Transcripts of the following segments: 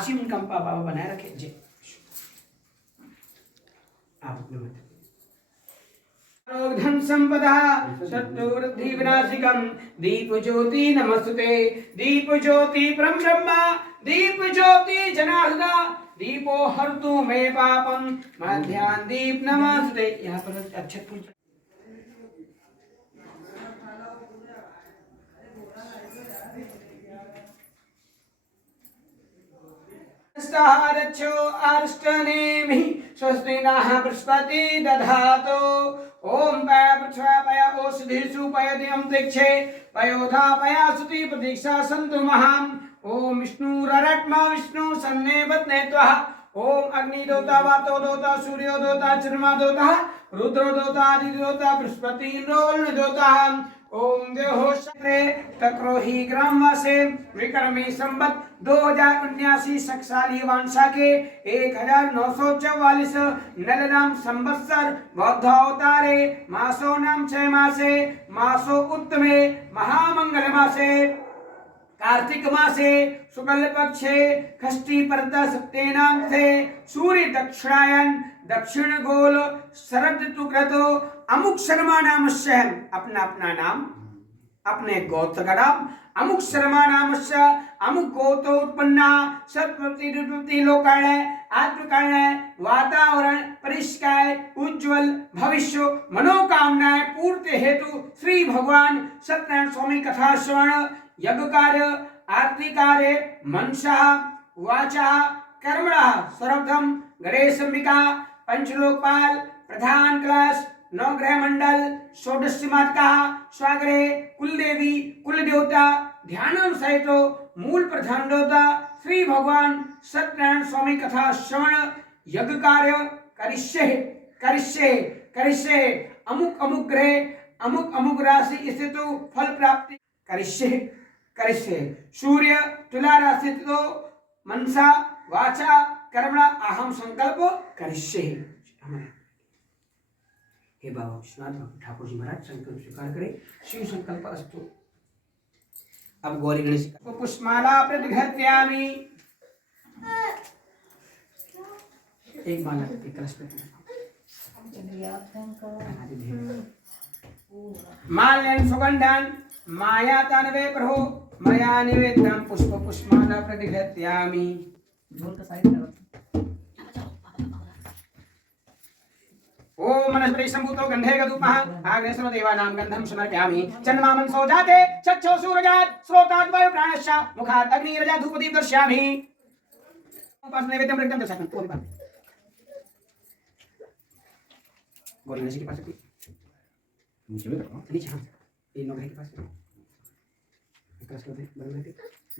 आशीम कंपा बाबा बनाए रखे। जय आप अपने मत धन संपदा शत्रुवृद्धि विनाशिकम दीप ज्योति नमस्ते दीप ज्योति परम ब्रह्मा दीप ज्योति जनार्दना दीपो हरतु मे पापम मध्यान दीप नमस्ते। यहाँ पर अक्षत पूजा रक्षो अष्टनेमि स्वस्ति नः बृहस्पति दधातु ओम पय पृथ्वी पय ओषधिषु पय दियं दीक्षे पयोधा पया सुति प्रतीक्षा सन्तु महाम ओम विष्णुररट्मा विष्णु सन्ने बदने त्वः ओम अग्नि दोता वातो दोता सूर्यो दोता चर्मा दोता रुद्रो दोता आदि दोता बृहस्पति इंद्रोल्न दोता ओम देहो शक्रे तक्रोही ग्रामवासे विक्रमी संवत 2079 सक्साली वांशा के 1944 नलनाम संवत्सर बौद्धावतारे मासो नाम 6 मासे मासो उत्तमे महामंगल मासे कार्तिक मासे शुक्ल पक्षे षष्ठी परदा सप्तेनाम थे सूर्य दक्षिणायन दक्षिण गोल शरद ऋतु कृतो अमुक शर्मा नाम से अपना अपना नाम अपने गोत्र का नाम अमुक शर्मा नाम से अमुक गोत्र उत्पन्ना सत्प्रति ऋतुति लोकालय आत्मकालय वातावरण परिष्कार उज्जवल भविष्य मनोकामनाएं पूर्ति हेतु श्री भगवान सत्यनारायण स्वामी कथा श्रवण यज्ञ कार्य आरती कार्य मनसा वाचा कर्मणा सर्वधम गणेश अंबिका पंचलोकपाल प्रधान क्लास नवग्रह मंडल षोडशी मातका स्वाग्रह कुल देवी कुल देवता ध्यान सहित मूल प्रधान देवता श्री भगवान सत्यनारायण स्वामी कथा श्रवण यज्ञ कार्य करिष्ये करिष्ये करिष्ये अमुक अमुक ग्रह अमुक अमुक राशि स्थित फल प्राप्ति करिष्ये करिष्ये सूर्य तुला राशि तो मनसा वाचा कर्मणा अहम संकल्प करिष्ये। हे बाबा विश्वनाथ भक्त ठाकुर जी महाराज संकल्प स्वीकार करें शिव संकल्प अस्तु। अब गौरी गणेश को पुष्पमाला प्रतिघत्यामि एक माला एक कलश पे माल्यं सुगंधान माया तानवे प्रभो मया निवेद्यं पुष्प पुष्पमाला प्रतिघत्यामि। ढोल का साइड में ओम मनस्पति संभूतो गंधे गधूपः आग्नेश्वर देवानां गंधं समर्पयामि। चन्द्रमा मनसो जाते चक्षो सूरजात् श्रोतात् वायु प्राणश्च मुखात् अग्निरजा धूपदीप दर्शयामि। उपास नैवेद्यं रक्तं दर्शयामि। कोई बात गौरी गणेश के पास नीचे में रखो नीचे हां ये नौग्रह के पास एक रस करते बगल में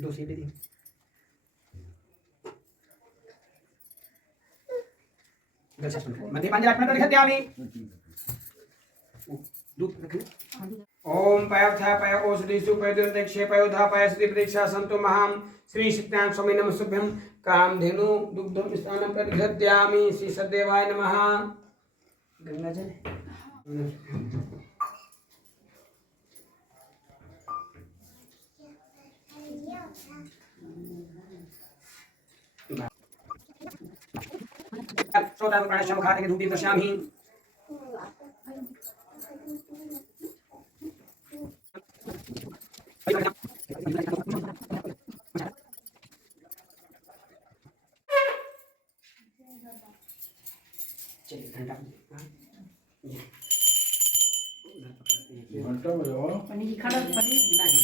दो सीट दे दी मध्य पंजरा में प्रतिघत्यामि। दूध रखना ओम पयथा पय ओषधिषु पय दुर्दक्षे पयोधा पय सति प्रतीक्षा सन्तु महाम श्री सत्यनारायण स्वामी नमस्तुभ्यं कामधेनु दुग्धं स्नानं प्रतिघत्यामि। श्री सदेवाय नमः। गंगा जल श्रोतात् प्राणश्च मुखात् धूपदीप दर्शयामि। चलिए घंटा बजाओ पनी खड़ा पनी नहीं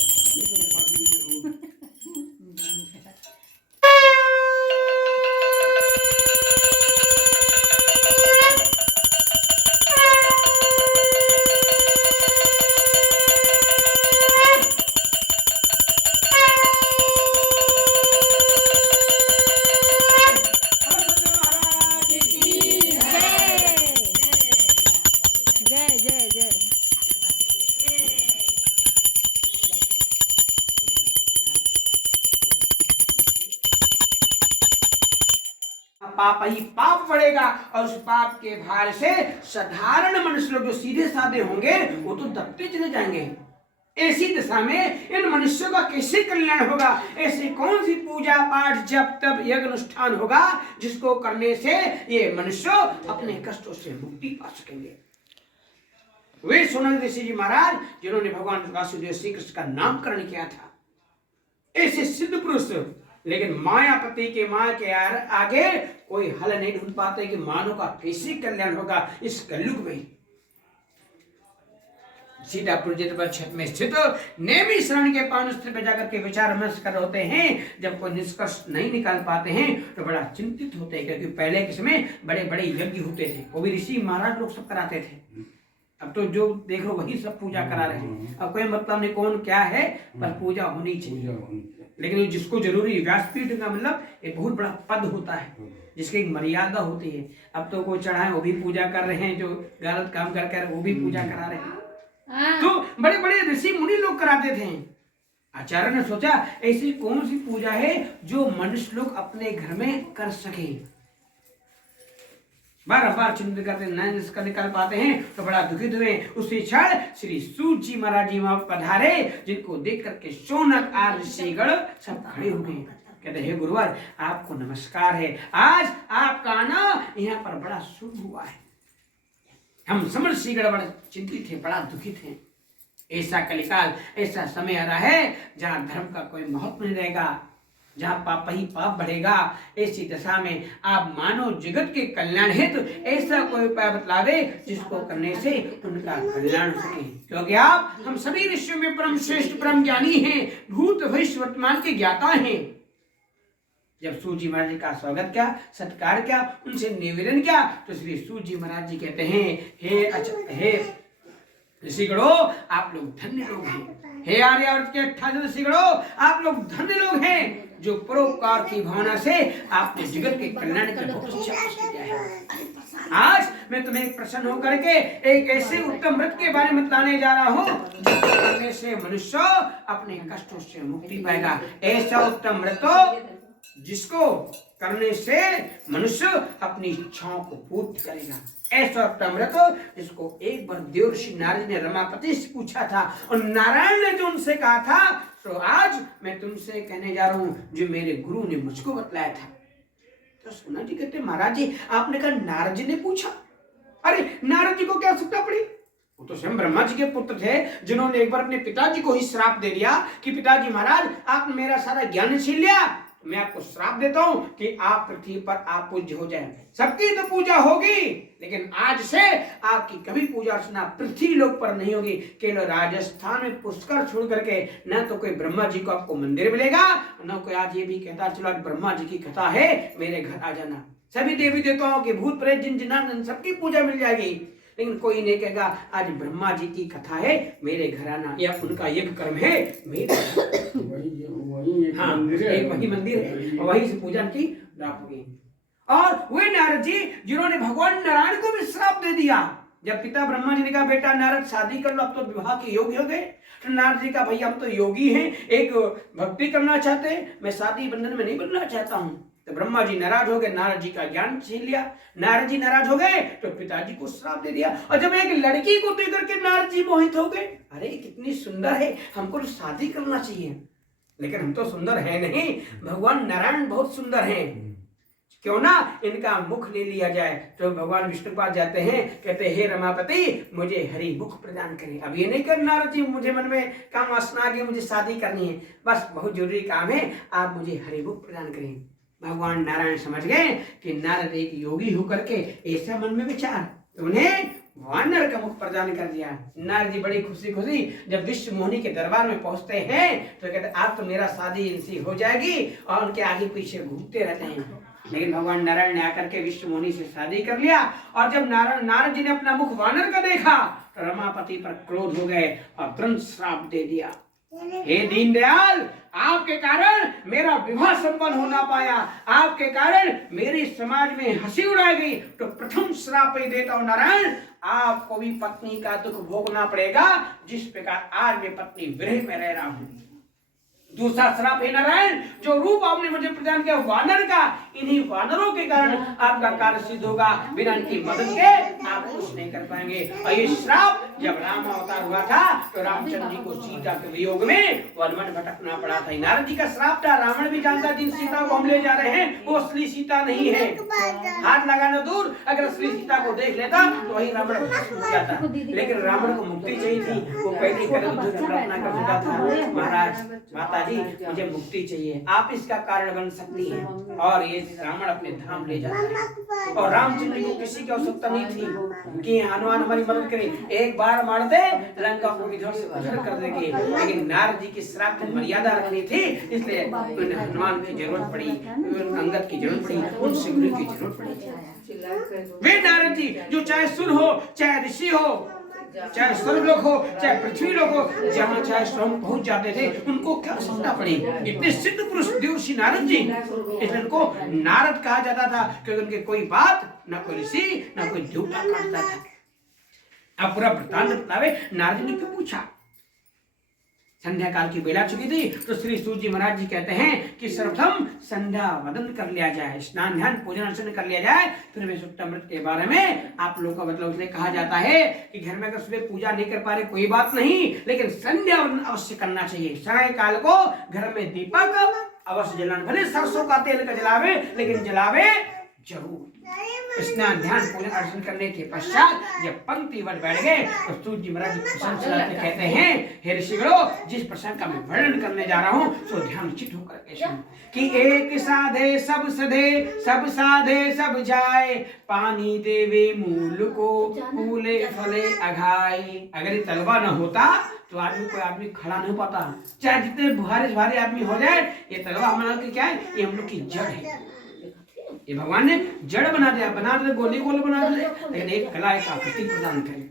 पाप ही पाप बढ़ेगा और उस पाप के भार से साधारण मनुष्य लोग जो सीधे साधे होंगे वो तो दबते चले जाएंगे। ऐसी दशा में इन मनुष्यों का कैसे कल्याण होगा? ऐसी कौन सी पूजा पाठ जब तब यज्ञ अनुष्ठान होगा जिसको करने से ये मनुष्य अपने कष्टों से मुक्ति पा सकेंगे? वे सोनक ऋषि जी महाराज जिन्होंने भगवान वासुदेव श्री कृष्ण का नामकरण किया था, ऐसे सिद्ध पुरुष, लेकिन मायापति के माया के आगे कोई हल नहीं ढूंढ पाते कि मानव का कैसे कल्याण होगा इस कलयुग में। सीतापुर जित में स्थित नेमी शरण के पावन स्थल पर जाकर के विचार विमर्श कर होते हैं। जब कोई निष्कर्ष नहीं निकाल पाते हैं तो बड़ा चिंतित होते हैं, क्योंकि पहले के समय बड़े बड़े यज्ञ होते थे, वो भी ऋषि महाराज लोग सब कराते थे। अब तो जो देखो वही सब पूजा करा रहे हैं। अब कोई मतलब नहीं कौन क्या है, पर पूजा होनी चाहिए। लेकिन जिसको जरूरी व्यासपीठ का मतलब एक बहुत बड़ा पद होता है जिसकी एक मर्यादा होती है। अब तो कोई चढ़ाए वो भी पूजा कर रहे हैं, जो गलत काम कर वो भी पूजा करा रहे हैं। तो बड़े बड़े ऋषि मुनि लोग कराते थे। आचार्य ने सोचा ऐसी कौन सी पूजा है जो मनुष्य लोग अपने घर में कर सके। बार बार चिंतन करते नहीं इसका निकाल पाते हैं तो बड़ा दुखित हुए। उसी क्षण श्री सूत जी महाराज जी वहां पधारे, जिनको देख करके शौनक आदि ऋषिगण सब खड़े हो गए। कहते हे गुरुवर आपको नमस्कार है, आज आपका आना यहाँ पर बड़ा शुभ हुआ है। हम समस्त ऋषिगण बड़े चिंतित थे, बड़ा दुखित हैं। ऐसा कलिकाल, ऐसा समय आ रहा है जहाँ धर्म का कोई महत्व नहीं रहेगा, जहाँ पाप ही पाप बढ़ेगा। ऐसी दशा में आप मानव जगत के कल्याण हेतु ऐसा कोई उपाय बतलावे जिसको करने से उनका कल्याण हो सके, क्योंकि आप हम सभी ऋषियों में परम श्रेष्ठ परम ज्ञानी हैं, भूत भविष्य वर्तमान के ज्ञाता हैं। जब सूत जी महाराज जी का स्वागत किया, सत्कार किया, उनसे निवेदन किया, तो श्री सूत जी महाराज जी कहते हैं हे ऋषिगणों आप लोग धन्य लोग हैं। हे आर्यावर्त के 88 ऋषिगणों आप लोग धन्य लोग हैं, जो परोपकार की भावना से आपने जगत के कल्याण के बहुत अच्छा किया है। आज मैं तुम्हें प्रसन्न होकर के एक ऐसे उत्तम व्रत के बारे में बताने जा रहा हूँ जिसको करने से मनुष्य अपने कष्टों से मुक्ति पाएगा। ऐसा उत्तम व्रत जिसको करने से मनुष्य अपनी इच्छाओं को पूर्ण करेगा। ऐसा उत्तम व्रत जिसको एक बार देवर्षि नारद ने रमापति से पूछा था और नारायण ने जो उनसे कहा था, तो आज मैं तुमसे कहने जा रहा हूँ जो मेरे गुरु ने मुझको बतलाया था। तो सुना जी कहते महाराज जी आपने कहा नारद जी ने पूछा, अरे नारद जी को क्या सुनना पड़ी? वो तो स्वयं ब्रह्मा जी के पुत्र थे, जिन्होंने एक बार अपने पिताजी को ही श्राप दे दिया कि पिताजी महाराज आपने मेरा सारा ज्ञान छीन लिया, मैं आपको श्राप देता हूं कि आप पृथ्वी पर आप पूज्य हो जाएं। सबकी तो पूजा होगी, लेकिन आज से आपकी कभी पूजा अर्चना पृथ्वी लोक पर नहीं होगी। केवल राजस्थान में पुष्कर छोड़ करके न तो कोई ब्रह्मा जी को आपको मंदिर मिलेगा, न कोई आज ये भी कहता चलो आज ब्रह्मा जी की कथा है मेरे घर आ जाना। सभी देवी देवताओं के भूत प्रेत जिन जिनान सबकी पूजा मिल जाएगी, लेकिन कोई नहीं कहेगा आज ब्रह्मा जी की कथा है मेरे घर आना, या उनका यज्ञ कर्म है मेरे वही मंदिर है, वही से पूजन की प्राप्त होगी। और वे नारद जी जिन्होंने भगवान नारायण को भी श्राप दे दिया। जब पिता ब्रह्मा जी ने कहा बेटा नारद शादी कर लो, अब तो विवाह के योग्य हो गए, तो नारद जी का भैया हम तो योगी हैं, एक भक्ति करना चाहते हैं, मैं शादी बंधन में नहीं बनना चाहता हूँ। तो ब्रह्मा जी नाराज हो गए, नारद जी का ज्ञान छीन लिया। नारद जी नाराज हो गए तो पिताजी को श्राप दे दिया। और जब एक लड़की को देख करके नारद जी मोहित हो गए, अरे कितनी सुंदर है, हमको तो शादी करना चाहिए, लेकिन हम तो सुंदर है नहीं, भगवान नारायण बहुत सुंदर हैं, क्यों ना इनका मुख ले लिया जाए। तो भगवान विष्णु पास जाते हैं, कहते हे रमापति मुझे हरि मुख प्रदान करें। अब ये नहीं कर नारद जी मुझे मन में काम वासना आ गई, मुझे शादी करनी है, बस बहुत जरूरी काम है, आप मुझे हरि मुख प्रदान करें। भगवान नारायण समझ गए कि नारद एक योगी होकर के ऐसा मन में विचार, तो उन्हें वानर का मुख प्रदान कर दिया। नारद जी बड़ी खुशी खुशी जब विश्व मोहिनी के दरबार में पहुंचते हैं तो कहते आज तो मेरा शादी इनसे हो जाएगी, और उनके आगे पीछे घूमते रहते हैं। लेकिन भगवान नारायण ने आकर के विश्व मोहिनी से शादी कर लिया। और जब नारद जी ने अपना मुख वानर का देखा तो रमापति पर क्रोध हो गए और तुरंत श्राप दे दिया, हे दीनदयाल आपके कारण मेरा विवाह संपन्न हो ना पाया, आपके कारण मेरे समाज में हंसी उड़ाई गई, तो प्रथम श्राप ही देता हूं नारायण, आपको भी पत्नी का दुख भोगना पड़ेगा जिस प्रकार आज मैं पत्नी विरह में रह रहा हूं। दूसरा श्राप है नारायण, जो रूप आपने मुझे प्रदान किया वानर का, इन्हीं वानरों के कारण आपका कार्य सिद्ध होगा, बिना इनकी मदद के आप कुछ नहीं कर पाएंगे। और ये श्राप जब राम अवतार हुआ था तो रामचंद्र जी को सीता के वियोग में वन वन भटकना पड़ा था। नारद जी का श्राप था। रावण भी जानता जिन सीता को हम ले जा रहे हैं वो असली सीता नहीं है, हाथ लगाना दूर, अगर असली सीता को देख लेता तो वही रावण हो जाता। लेकिन रावण को मुक्ति चाहिए थी, वो पहले प्रार्थना कर चुका था, महाराज माता जी मुझे मुक्ति चाहिए, आप इसका कारण बन सकती हैं। और ये रावण अपने धाम ले जाता है। और रामचंद्र को किसी की आवश्यकता नहीं थी कि हनुमान हमारी मदद करे, एक बार मार दे लंका को इधर से उधर कर देंगे। लेकिन नारद जी की श्राप की मर्यादा रखनी थी, इसलिए हनुमान की जरूरत पड़ी, अंगद की जरूरत पड़ी, उनसे गुरु की जरूरत पड़ी। वे नारद जी जो चाहे सुर हो, चाहे ऋषि हो, चाहे स्वर्गलोक हो, चाहे पृथ्वी लोक हो, जहाँ चाहे स्वयं पहुंच जाते थे, उनको क्या आवश्यकता पड़ी। इतने सिद्ध पुरुष देवर्षि नारद जी, इसलिए उनको नारद कहा जाता था, क्योंकि उनके कोई बात न कोई ऋषि न कोई देवता काटता था। अब पूरा वृत्तांत बतावे नारद ने क्यों पूछा। संध्या काल की बेला चुकी थी तो श्री सूत जी महाराज जी कहते हैं कि सर्वप्रथम संध्या वंदन कर लिया जाए, स्नान ध्यान पूजन अर्चन कर लिया जाए, फिर वे सुक्तामृत के बारे में आप लोगों का मतलब उसने कहा जाता है कि घर में अगर सुबह पूजा नहीं कर पा रहे कोई बात नहीं, लेकिन संध्या वंदन अवश्य करना चाहिए। साय काल को घर में दीपक अवश्य जलाना, भले सरसों का तेल का जलावे लेकिन जलावे जरूर। स्नान ध्यान पूजन अर्चन करने के पश्चात जब पंक्ति वन बैठ गए तो सूत जी महाराज प्रसन्न चलाते कहते हैं, हे ऋषिगणों, जिस प्रसंग का मैं वर्णन करने जा रहा हूँ सो ध्यान चित होकर के सुनो कि एक साधे सब सधे, सब साधे सब जाए, पानी देवे मूल को, फूले फले अघाई। अगर ये तलवा न होता तो कोई आदमी खड़ा नहीं पाता, चाहे जितने भारी भारी आदमी हो जाए। ये तलवा हमारा क्या है, ये हम लोग की जड़ है, ये भगवान ने जड़ बना दिया, बना दे गोली गोल बना दे, लेकिन एक कला एक आकृति प्रदान करे।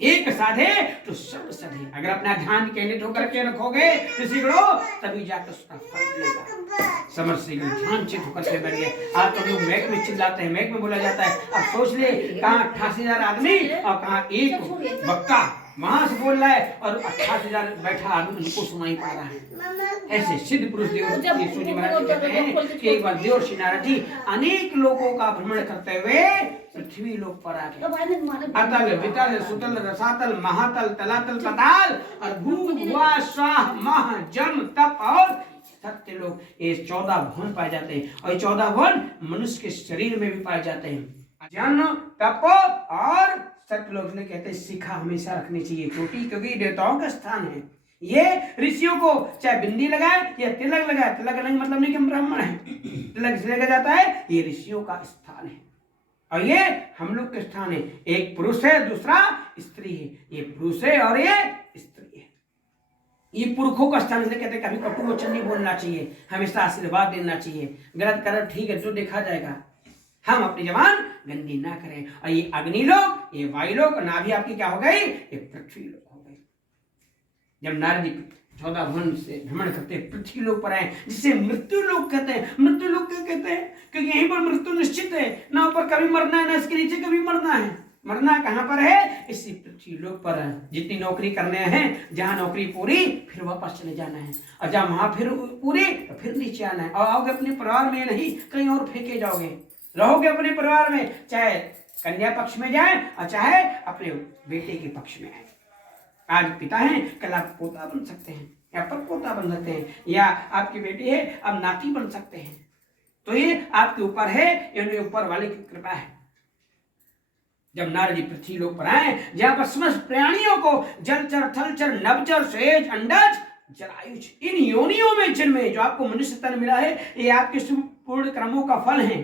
एक साधे तो सब सधे, अगर अपना ध्यान केंद्रित होकर के रखोगे ऋषिगणों तभी जाकर उसका फल मिलेगा। समझ से ध्यान चित होकर के बैठ गए। आज तो लोग मैक में चिल्लाते हैं, मैक में बोला जाता है। अब सोच ले कहाँ 88,000 आदमी और कहाँ एक वक्ता वहां से बोल रहा है और 88,000 बैठा आदमी उनको सुनाई पा रहा है। ऐसे सिद्ध पुरुष देवर्षि महाराज कहते हैं कि एक बार देवर्षि नारद जी अनेक लोगों का भ्रमण करते हुए पृथ्वी लोक पर आ गए। अतल वितल सुतल रसातल महातल तलातल पताल और भू भुआ स्वाह मह जम तप और सत्य लोग, ये 14 भुवन पाए जाते हैं। और ये 14 भुवन मनुष्य के शरीर में भी पाए जाते हैं। जन्म तप और सत्य लोग ने कहते हैं शिखा हमेशा रखनी चाहिए छोटी, क्योंकि देवताओं का स्थान है। ये ऋषियों को चाहे बिंदी लगाए या तिलक लगाए, तिलक लगाने मतलब नहीं कि हम ब्राह्मण हैं, तिलक इसलिए लगा जाता है ये ऋषियों का स्थान है और ये हम लोग के स्थान है। एक पुरुष है दूसरा स्त्री है, ये पुरुष है और ये स्त्री है। ये पुरखों का स्थान इसलिए कहते हैं कभी कटु वचन नहीं बोलना चाहिए, हमेशा आशीर्वाद देना चाहिए। गलत कर ठीक है जो देखा जाएगा, हम अपनी जबान गंदी ना करें। और ये अग्नि लोक, ये वायु लोक, नाभि आपकी क्या हो गई, ये पृथ्वी लोक हो गई। जब नारद जी 14 भुवन से भ्रमण करते पृथ्वी लोक पर आए, जिसे मृत्यु लोक कहते हैं। मृत्यु लोक क्या कहते हैं, क्योंकि यहीं पर मृत्यु निश्चित है, ना ऊपर कभी मरना है ना इसके नीचे कभी मरना है। मरना कहाँ पर है, इसी पृथ्वी लोक पर है। जितनी नौकरी करने हैं, जहाँ नौकरी पूरी फिर वापस चले जाना है, और जहाँ वहां फिर पूरी तो फिर नीचे आना है। और आओगे अपने परिवार में नहीं कहीं और फेंके जाओगे, रहोगे अपने परिवार में, चाहे कन्या पक्ष में जाए और चाहे अपने बेटे के पक्ष में आए। आज पिता हैं कल आप पोता बन सकते हैं या परपोता बन सकते हैं, या आपकी बेटी है अब नाती बन सकते हैं। तो ये आपके ऊपर है, ये ऊपर वाले की कृपा है। जब नारद जी पृथ्वी लोक पर आए, जहाँ पर समस्त प्राणियों को जलचर थलचर नभचर सेज अंडज जलायुज इन योनियों में जन्मे, जो आपको मनुष्य तन मिला है, ये आपके पूर्ण कर्मों का फल है।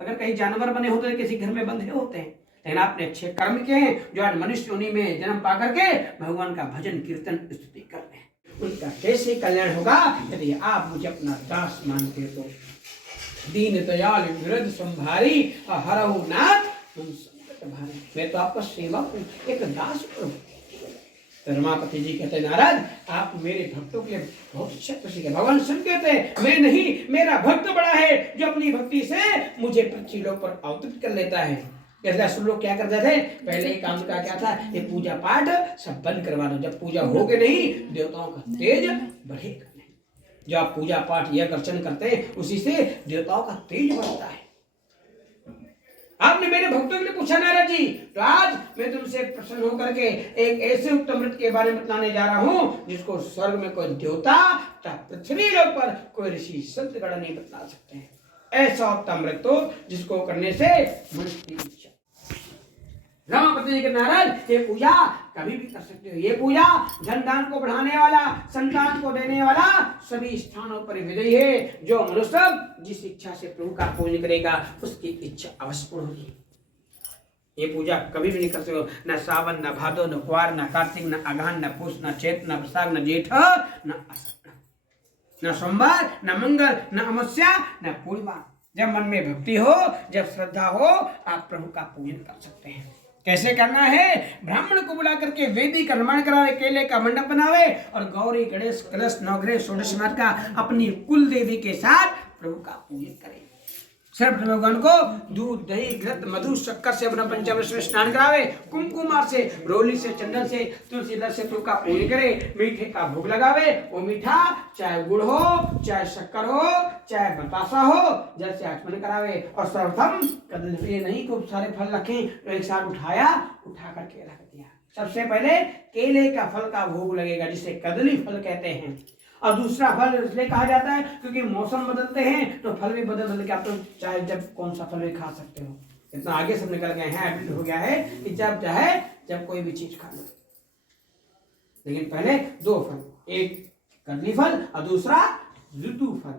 अगर कहीं जानवर बने होते तो किसी घर में बंधे होते हैं, लेकिन आपने अच्छे कर्म किए हैं जो आज मनुष्य योनि में जन्म पा करके भगवान का भजन कीर्तन स्तुति कर रहे हैं। उनका कैसे कल्याण होगा यदि आप मुझे अपना दास मानते तो। दीन दयाल विरध संभारी हरहु नाथ संकट भारी। मैं तो आपका सेवक हूँ, एक दास हूँ। रमापति जी कहते हैं नारद आप मेरे भक्तों के लिए बहुत अच्छा कृषि है। भगवान सुन कहते हैं मैं नहीं, मेरा भक्त बड़ा है जो अपनी भक्ति से मुझे पृथ्वी लोक पर अवतरित कर लेता है। कैसे लोग क्या करते थे, पहले ही काम का क्या था, ये पूजा पाठ सब बंद करवा दो, जब पूजा होगे नहीं देवताओं का तेज बढ़ेगा नहीं। जो आप पूजा पाठ यज्ञ अर्चन करते हैं उसी से देवताओं का तेज बढ़ता है। आपने मेरे भक्तों के लिए पूछा नारद जी, तो आज मैं तुमसे प्रसन्न होकर के एक ऐसे उत्तम व्रत के बारे में बताने जा रहा हूं जिसको स्वर्ग में कोई देवता तथा पृथ्वी लोक पर कोई ऋषि संत गण नहीं बता सकते हैं। ऐसा उत्तम व्रत तो जिसको करने से मनुष्य की इच्छा। रमापति जी के नारद, ये पूजा कभी भी कर सकते हो। ये पूजा धन दान को बढ़ाने वाला, संतान को देने वाला सभी स्थानों पर विजयी है। जो मनुष्य जिस इच्छा से प्रभु का पूजन करेगा उसकी इच्छा अवश्य पूर्ण होगी। ये पूजा कभी भी नहीं कर सकते हो। न सावन, न भादो, न कुआर, न कार्तिक, न अगहन, न पुष, न चैत, न वैशाख, न जेठ, न अषाढ़, न सोमवार, न मंगल, न अमावस्या, न पूर्णिमा। जब मन में भक्ति हो, जब श्रद्धा हो, आप प्रभु का पूजन कर सकते हैं। कैसे करना है? ब्राह्मण को बुला करके वैदिक निर्माण करावे, केले का मंडप बनावे और गौरी गणेश कलश नवग्रह षोडश का अपनी कुल देवी के साथ प्रभु का पूजन करें। सर्वप्रथम भगवान को दूध, दही, घृत, मधु, शक्कर से अपना पंचामृत में स्नान करावे, कुमकुमार से, रोली से, चंदन से, तुलसी दल से प्रभु का पूजन करे, मीठे का भोग लगावे। वो मीठा चाहे गुड़ हो, चाहे शक्कर हो, चाहे बतासा हो, जल से आचमन करावे। और सर्वप्रथम कदली, ये नहीं खूब सारे फल रखे तो एक साथ उठा करके रख दिया। सबसे पहले केले का फल का भोग लगेगा जिसे कदली फल कहते हैं। और दूसरा फल इसलिए कहा जाता है क्योंकि मौसम बदलते हैं तो फल भी बदल के आप तो चाहे जब कौन सा फल भी खा सकते हो। इतना आगे सब निकल गए हैं, हैबिट हो गया है कि जब चाहे जब कोई भी चीज खा लो। लेकिन पहले दो फल, एक कदली फल और दूसरा ऋतु फल।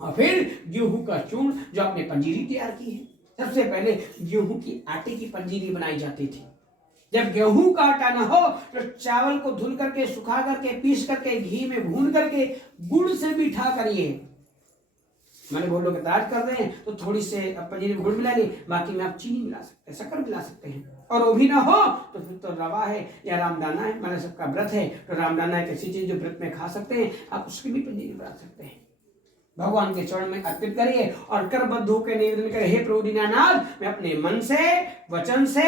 और फिर गेहूं का चूर्ण जो आपने पंजीरी तैयार की है। सबसे पहले गेहूं की आटे की पंजीरी बनाई जाती थी। जब गेहूं का आटा ना हो तो चावल को धुल करके, सुखा करके, पीस करके, घी में भून करके गुड़ से मीठा करिए। मैंने बोलो कि तैयार कर रहे हैं तो थोड़ी से पंजीरी गुड़ मिला ली, बाकी में आप चीनी मिला सकते हैं, शक्कर मिला सकते हैं। और वो भी ना हो तो फिर तो रवा है या रामदाना है, मैंने सबका व्रत है तो रामदाना एक ऐसी चीज जो व्रत में खा सकते हैं, आप उसकी भी पंजीरी बना सकते हैं। भगवान के चरण में अर्पित करिए और करबद्ध होकर निवेदन करिए, हे प्रभु दीनानाथ, मैं अपने मन से, वचन से,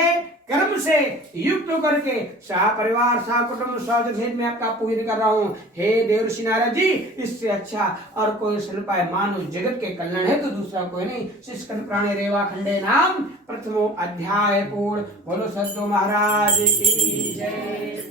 कर्म से युक्त होकर के सह परिवार, सह कुटुंब, सह में आपका पूजन कर रहा हूँ। हे देवर्षि नारद जी, इससे अच्छा और कोई उपाय मानव जगत के कल्याण है तो दूसरा कोई नहीं। शिष्कन प्राणी रेवा खंडे नाम प्रथमो अध्याय पूर्ण। बोलो सद्गुरु महाराज की जय।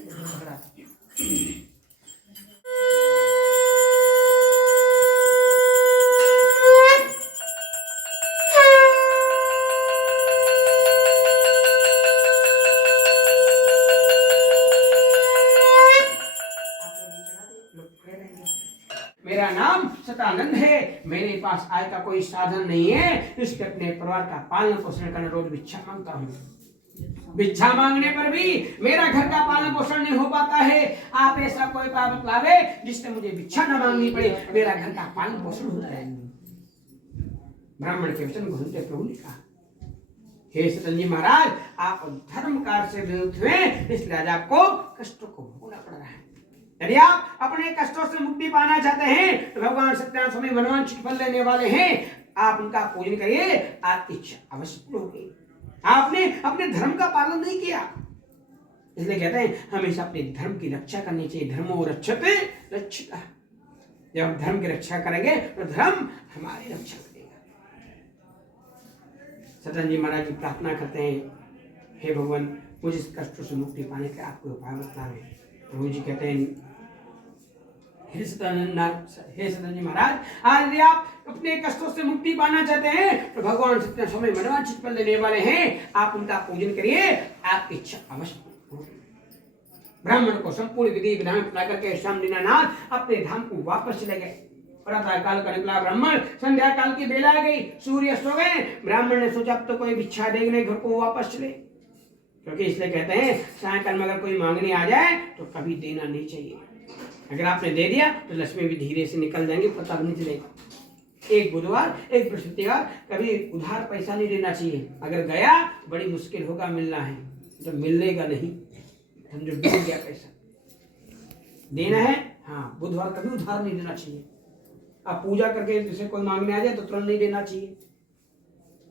मेरा नाम सतानंद है, मेरे पास आय का कोई साधन नहीं है, इसके अपने परिवार का पालन पोषण करने रोज भिक्षा मांगता हूँ। भिक्षा मांगने पर भी मेरा घर का पालन पोषण नहीं हो पाता है। आप ऐसा कोई उपाय बतलावे जिससे मुझे भिक्षा न मांगनी पड़े, मेरा घर का पालन पोषण हो जाए। ब्राह्मण के वचन को सुनते प्रभु ने कहा, हे सतन जी महाराज, आप धर्म कार्य से विमुक्त हुए, इसलिए आज आपको कष्टों को भोगना पड़ रहा है। यदि आप अपने कष्टों से मुक्ति पाना चाहते हैं तो भगवान सत्यनारायण स्वामी मनवांछित फल देने वाले हैं, आप उनका पूजन करिए, आपकी इच्छा अवश्य पूर्ण होगी। आपने अपने धर्म का पालन नहीं किया, इसलिए कहते हैं हमेशा अपने धर्म की रक्षा करनी चाहिए। धर्मो रक्षते रक्षितः। जब हम धर्म की रक्षा करेंगे तो धर्म हमारी रक्षा करेगा। सतन जी महाराज जी प्रार्थना करते हैं, हे भगवान, मुझे इस कष्टों से मुक्ति पाने के आपको उपाय बतलावे। प्रभु जी कहते हैं, हे सतन जी महाराज, आज यदि आप अपने कष्टों से मुक्ति पाना चाहते हैं तो भगवान सत्यनारायण स्वामी मनवांछित फल देने वाले हैं, आप उनका पूजन करिए, आपकी इच्छा अवश्य होगी। ब्राह्मण को संपूर्ण विधि विधान अपना करके श्याम दीनानाथ अपने धाम को वापस चले गए। प्रातः काल का निकला ब्राह्मण, संध्या काल की बेला आ गई, सूर्य सो गए। ब्राह्मण ने सोचा अब तो कोई भिक्षा देगा नहीं, घर को वापस चले। क्योंकि इसलिए कहते हैं सायंकाल में अगर कोई मांगने आ जाए तो कभी देना नहीं चाहिए। अगर आपने दे दिया तो लक्ष्मी भी धीरे से निकल जाएंगे, पता भी नहीं चलेगा। एक बुधवार, एक बृहस्पतिवार कभी उधार पैसा नहीं देना चाहिए। अगर गया बड़ी मुश्किल होगा मिलना है, तो मिलेगा नहीं, समझो डूब गया पैसा। देना है, हाँ, बुधवार कभी उधार नहीं देना चाहिए। आप पूजा करके जैसे कोई मांगने आ जाए तो तुरंत नहीं देना चाहिए,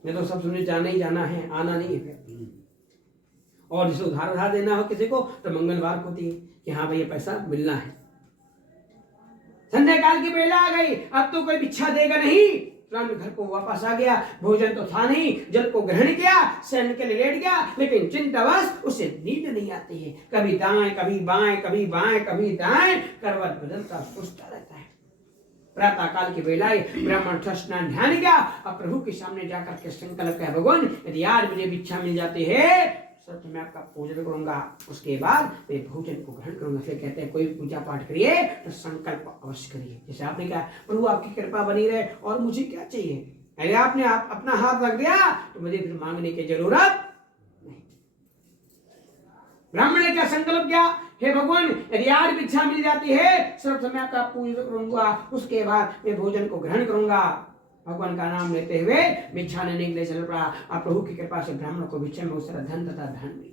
नहीं तो सब समझे जाना ही जाना है, आना नहीं है। और जिसे उधार देना हो किसी को तो मंगलवार को दिए कि हाँ भाई ये पैसा मिलना है। संध्या काल की बेला आ गई, अब तो कोई भिक्षा देगा नहीं। तुरंत घर को वापस आ गया, भोजन तो था नहीं, जल को ग्रहण किया, शयन के लिए लेट गया, लेकिन चिंतावश उसे नींद नहीं आती है। कभी दाएं कभी बाएं, कभी बाएं कभी दाएं, करवट बदलता सोचता रहता है। प्रातः काल की बेला ब्राह्मण स्नान ध्यान गया, अब प्रभु के सामने जाकर के संकल्प किया, भगवान यदि आज मुझे भिक्षा मिल जाती है सर तो मैं आपका पूजन करूंगा, उसके बाद मैं भोजन को ग्रहण करूंगा। फिर कहते हैं कोई पूजा पाठ करिए तो संकल्प अवश्य करिए। जैसे आपने कहा प्रभु आपकी कृपा बनी रहे और मुझे क्या चाहिए, अरे आपने अपना हाथ रख दिया तो मुझे फिर मांगने की जरूरत नहीं। ब्राह्मण ने क्या संकल्प किया, हे भगवान यदि आज भिक्षा मिल जाती है सर्व मैं आपका पूजन करूंगा, उसके बाद मैं भोजन को ग्रहण करूंगा। भगवान का नाम लेते हुए भिक्षा लेने के लिए चल पड़ा। आप प्रभु की कृपा से ब्राह्मण को भिक्षा में बहुत सारा धन तथा धन मिली।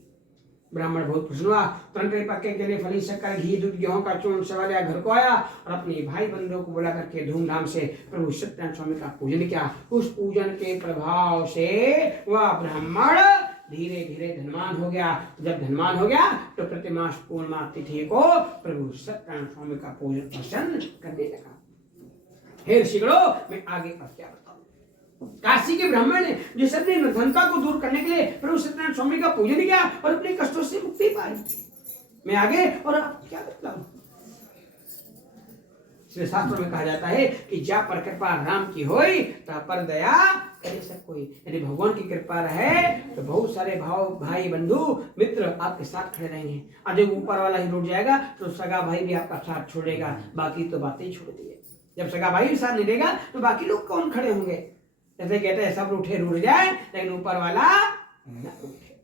ब्राह्मण बहुत प्रसन्न हुआ, तुरंत पक्के के लिए फली शक्कर घी दूध गेहूं का चूर्ण सवालिया घर को आया और अपने भाई बंधुओं को बुला करके धूमधाम से प्रभु सत्यनारायण स्वामी का पूजन किया। उस पूजन के प्रभाव से वह ब्राह्मण धीरे धीरे धनवान हो गया। जब धनवान हो गया तो प्रतिमास पूर्णिमा तिथि को प्रभु सत्यनारायण स्वामी का पूजन प्रसन्न करने लगा। हे ऋषिगणों मैं आगे का क्या बताऊं। काशी के ब्राह्मण ने जिस अपनी निर्धनता को दूर करने के लिए प्रभु सत्यनारायण स्वामी का पूजन किया और अपने कष्टों से मुक्ति पाई। मैं आगे और आप क्या बताऊं। इसलिए शास्त्रों में कहा जाता है कि जा पर कृपा राम की होई ता पर दया करे सब कोई। यदि भगवान की कृपा रहे तो बहुत सारे भाई बंधु मित्र आपके साथ खड़े रहेंगे। और जब ऊपर वाला ही रुट जाएगा तो सगा भाई भी आपका साथ छोड़ेगा, बाकी तो बातें ही छोड़ दिए। जब सगा भाई भी साथ नहीं देगा तो बाकी लोग कौन खड़े होंगे। जैसे कहते हैं सब रूठे रूठ जाए लेकिन ऊपर वाला न रूठे।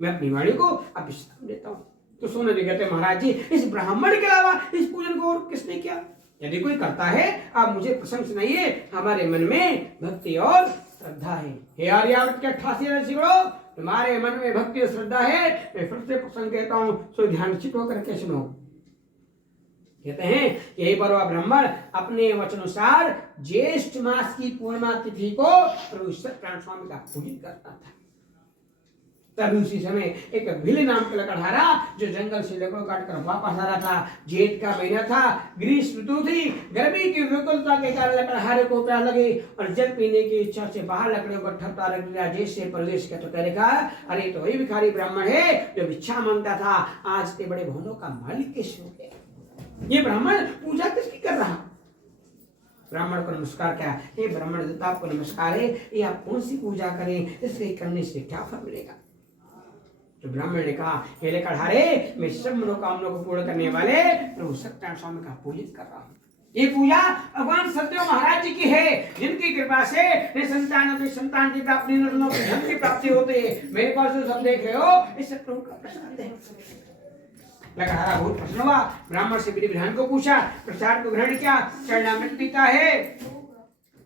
मैं अपनी वाणी को अब विश्राम देता हूँ। तो सोने जी कहते महाराज जी इस ब्राह्मण के अलावा इस पूजन को और किसने किया। यदि कोई करता है आप मुझे प्रशंस नहीं है, हमारे मन में भक्ति और श्रद्धा है। हे आर्यावर्त के 88 ऋषिगणों तुम्हारे मन में भक्ति और श्रद्धा है, मैं फिर से प्रसंग कहता हूँ सो ध्यान चित होकर के सुनो। कहते हैं यही पर वह ब्राह्मण अपने वचनानुसार ज्येष्ठ मास की पूर्णिमा तिथि को प्रभु सत्यनारायण स्वामी का पूजन करता था। तभी उसी समय एक भिल नाम का लकड़हारा जो जंगल से लकड़ों काट कर वापस आ रहा था। जेठ का महीना था, ग्रीष्म ऋतु थी, गर्मी की व्याकुलता के कारण लकड़हारे को प्यास लगी और जल पीने की इच्छा से बाहर लकड़ियों को ठपता रख दिया। जैसे प्रवेश किया तो कह देखा अरे तो वही भिखारी ब्राह्मण है जो भिक्षा मांगता था, आज के बड़े भवनों का मालिक कैसे हो गया। ये ब्राह्मण पूजा किसकी कर रहा। ब्राह्मण को नमस्कार क्या, ये ब्राह्मण देवता आपको नमस्कार है, ये आप कौन सी पूजा करें, इसके करने से क्या फल मिलेगा। तो ब्राह्मण ने कहा हे लकड़हारे मैं सब मनोकामना को पूर्ण करने वाले प्रभु सत्यनारायण स्वामी का पूजन कर रहा हूँ। ये पूजा भगवान सत्यदेव महाराज जी की है जिनकी कृपा से संतान की प्राप्ति, धन की प्राप्ति होती है। मेरे पास जो सब देख रहे हो इस प्रभु का प्रसाद है। लकड़हारा बहुत प्रसन्न हुआ, ब्राह्मण से विधि विधान को पूछा, प्रसाद को ग्रहण किया, चरणामृत पीता है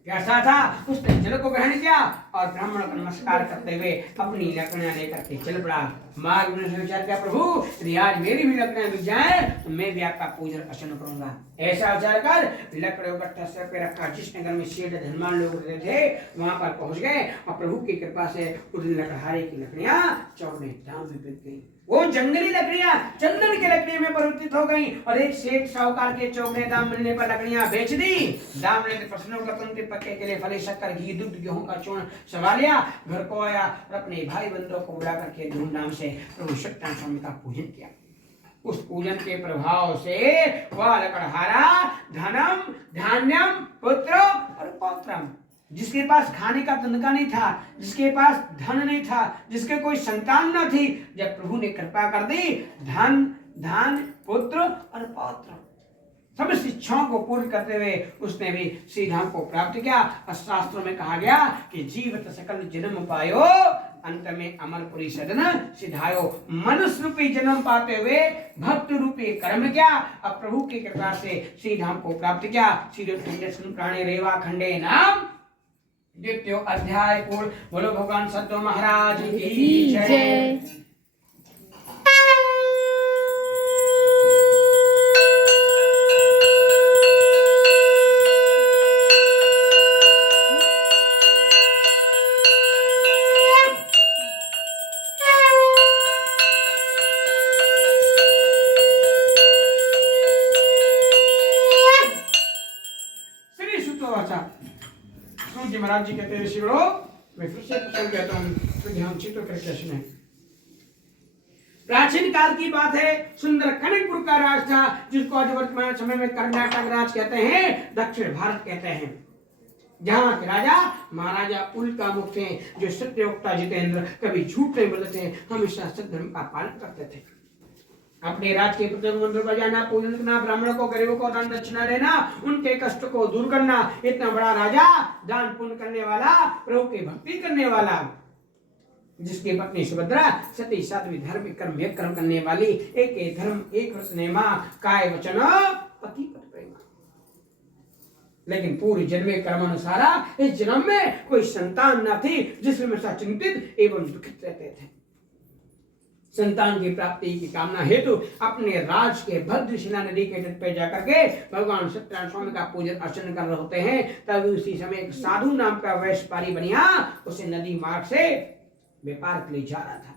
कैसा था, उसने जल को ग्रहण किया और ब्राह्मण को नमस्कार करते हुए अपनी लकड़ियां लेकर के चल पड़ा। मार्ग में विचार किया प्रभु यदि आज मेरी भी लकड़ियां मिल जाए तो मैं भी आपका पूजन प्रसन्न करूंगा। ऐसा विचार कर लकड़ियों का सर पे रखा। जिस नगर में सेठ धनवान लोग रहते थे वहां पर पहुंच गए और प्रभु की कृपा से उस लकड़हारे की लकड़ियां चौड़े दाम में बिक गई। वो जंगली लकड़ियां चंदन की लकड़ी में परिवर्तित हो गई और एक सेठ साहूकार के चौगने दाम मिलने पर लकड़ियां बेच दी। दाम लेकर प्रसन्न होकर पक्के के लिए फली शक्कर घी दूध गेहूं का चूर्ण सवा लिया, घर को आया और अपने भाई बंधुओं को बुला करके धूमधाम से प्रभु सत्यनारायण स्वामी का पूजन किया। उस पूजन के प्रभाव से वह लकड़हारा धनम धान्यम पुत्र और पौत्रम, जिसके पास खाने का तनका नहीं था, जिसके पास धन नहीं था, जिसके कोई संतान न थी, जब प्रभु ने कृपा कर दी धन धान पुत्र और पौत्र सब शिक्षाओं को पूर्ण करते हुए उसने भी श्री धाम को प्राप्त किया। और शास्त्रों में कहा गया कि जीवित सकल जन्म पायो अंत में अमरपुरी सदन सिधायो। मनुष्य रूपी जन्म पाते हुए भक्त रूपी कर्म किया, अब प्रभु की कृपा से श्री धाम को प्राप्त किया। श्री प्राणी रेवा खंडे नाम द्वितीय अध्याय पूर्ण। बोलो भगवान सत्य महाराज की जय। जी महाराज जी कहते हैं ऋषिगणों, मैं फिर से प्रसंग कहता हूँ तो ध्यान चित्त करके सुने। प्राचीन काल की बात है, सुंदर कनकपुर का राज था, जिसको आज वर्तमान समय में कर्नाटक राज कहते हैं, दक्षिण भारत कहते हैं। जहां के राजा महाराजा उल्कामुख थे, जो सत्यवक्ता जितेंद्र, कभी झूठ नहीं बोलते थे, हमेशा सद्धर्म का पालन करते थे। अपने राज के प्रत्येक मंदिर बजाना, पूजन करना, ब्राह्मणों को गरीबों को दान दक्षिणा देना, उनके कष्ट को दूर करना, इतना बड़ा राजा, दान पुण्य करने वाला, प्रभु की भक्ति करने वाला, जिसकी पत्नी सुभद्रा सती साध्वी धर्म कर्म एक कर्म करने वाली, एक धर्म एक व्रत नेमा, काय वचन पति पति प्रेमा। लेकिन पूर्व जन्मे कर्मानुसारा इस जन्म में कोई संतान न थी, जिसमें सा चिंतित एवं दुखित रहते थे। संतान की प्राप्ति की कामना हेतु अपने राज के भद्रशिला नदी के तट पर जाकर के भगवान सत्यनारायण स्वामी का पूजन अर्चन कर रहे होते हैं। तभी उसी समय एक साधु नाम का व्यापारी बनिया उसे नदी मार्ग से व्यापार के लिए जा रहा था।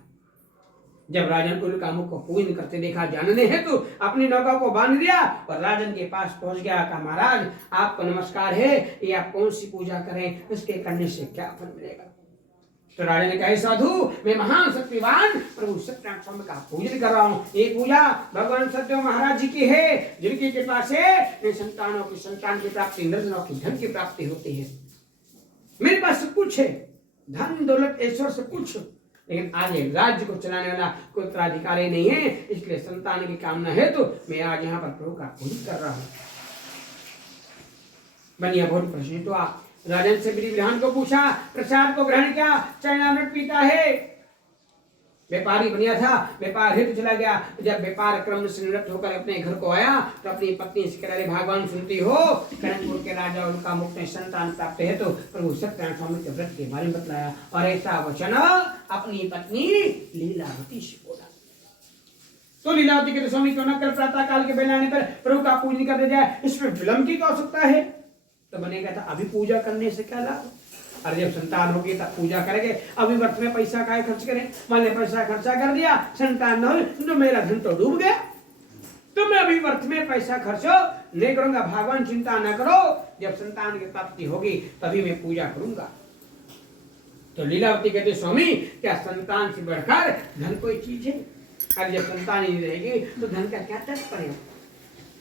जब राजन उल्कामुख को पूजन करते देखा, जानने हेतु अपनी नौका को बांध दिया और राजन के पास पहुंच गया। कहा, महाराज आपको नमस्कार है, ये आप कौन सी पूजा करें, इसके करने से क्या फल मिलेगा? तो राजा ने कहा, साधु मैं महान सत्यवान प्रभु सत्यनारायण स्वामी का पूजन कर रहा हूँ। ये पूजा भगवान सत्य महाराज जी की है, जिनकी कृपा से संतानों की संतान की प्राप्ति, निर्धनों की धन की प्राप्ति होती है। मेरे पास सब कुछ है, धन दौलत ऐश्वर्य सब कुछ, लेकिन आज राज्य को चलाने वाला कोई उत्तराधिकारी नहीं है, इसलिए संतान की कामना है तो मैं आज यहाँ पर प्रभु का पूजन कर रहा हूँ। बनिया बहुत प्रसन्न हुआ, राजन से विधि विधान को पूछा, प्रसाद को ग्रहण किया, चरणामृत पीता है। व्यापारी बनिया था, व्यापार हेतु चला गया। जब व्यापार क्रम से निवृत्त होकर अपने घर को आया तो अपनी पत्नी से कह रहे, भगवान सुनती हो, कनकपुर के राजा उनका मुक्त संतान प्राप्त है तो प्रभु सत्यनारायण स्वामी के व्रत के बारे में बतलाया, और ऐसा वचन अपनी पत्नी लीलावती से बोला। तो लीलावती के स्वामी क्यों न कल प्रातः काल के बेलाने पर प्रभु का पूजन कर दिया जाए, इसमें विलंब की आवश्यकता है? तो बनेगा था, अभी पूजा करने से क्या लाभ? अरे जब संतान होगी तब पूजा करेंगे, अभी वर्ष में पैसा काय खर्च करें? मान ले पैसा खर्चा कर दिया, संतान न हुई तो मेरा धन तो डूब गया। तो मैं अभी वर्ष में पैसा खर्च नहीं करूंगा, भगवान चिंता न करो, जब संतान की प्राप्ति होगी तभी मैं पूजा करूंगा। तो लीलावती कहते, स्वामी क्या संतान से बढ़कर धन कोई चीज है? अरे जब संतान ही रहेगी तो धन का क्या तात्पर्य है?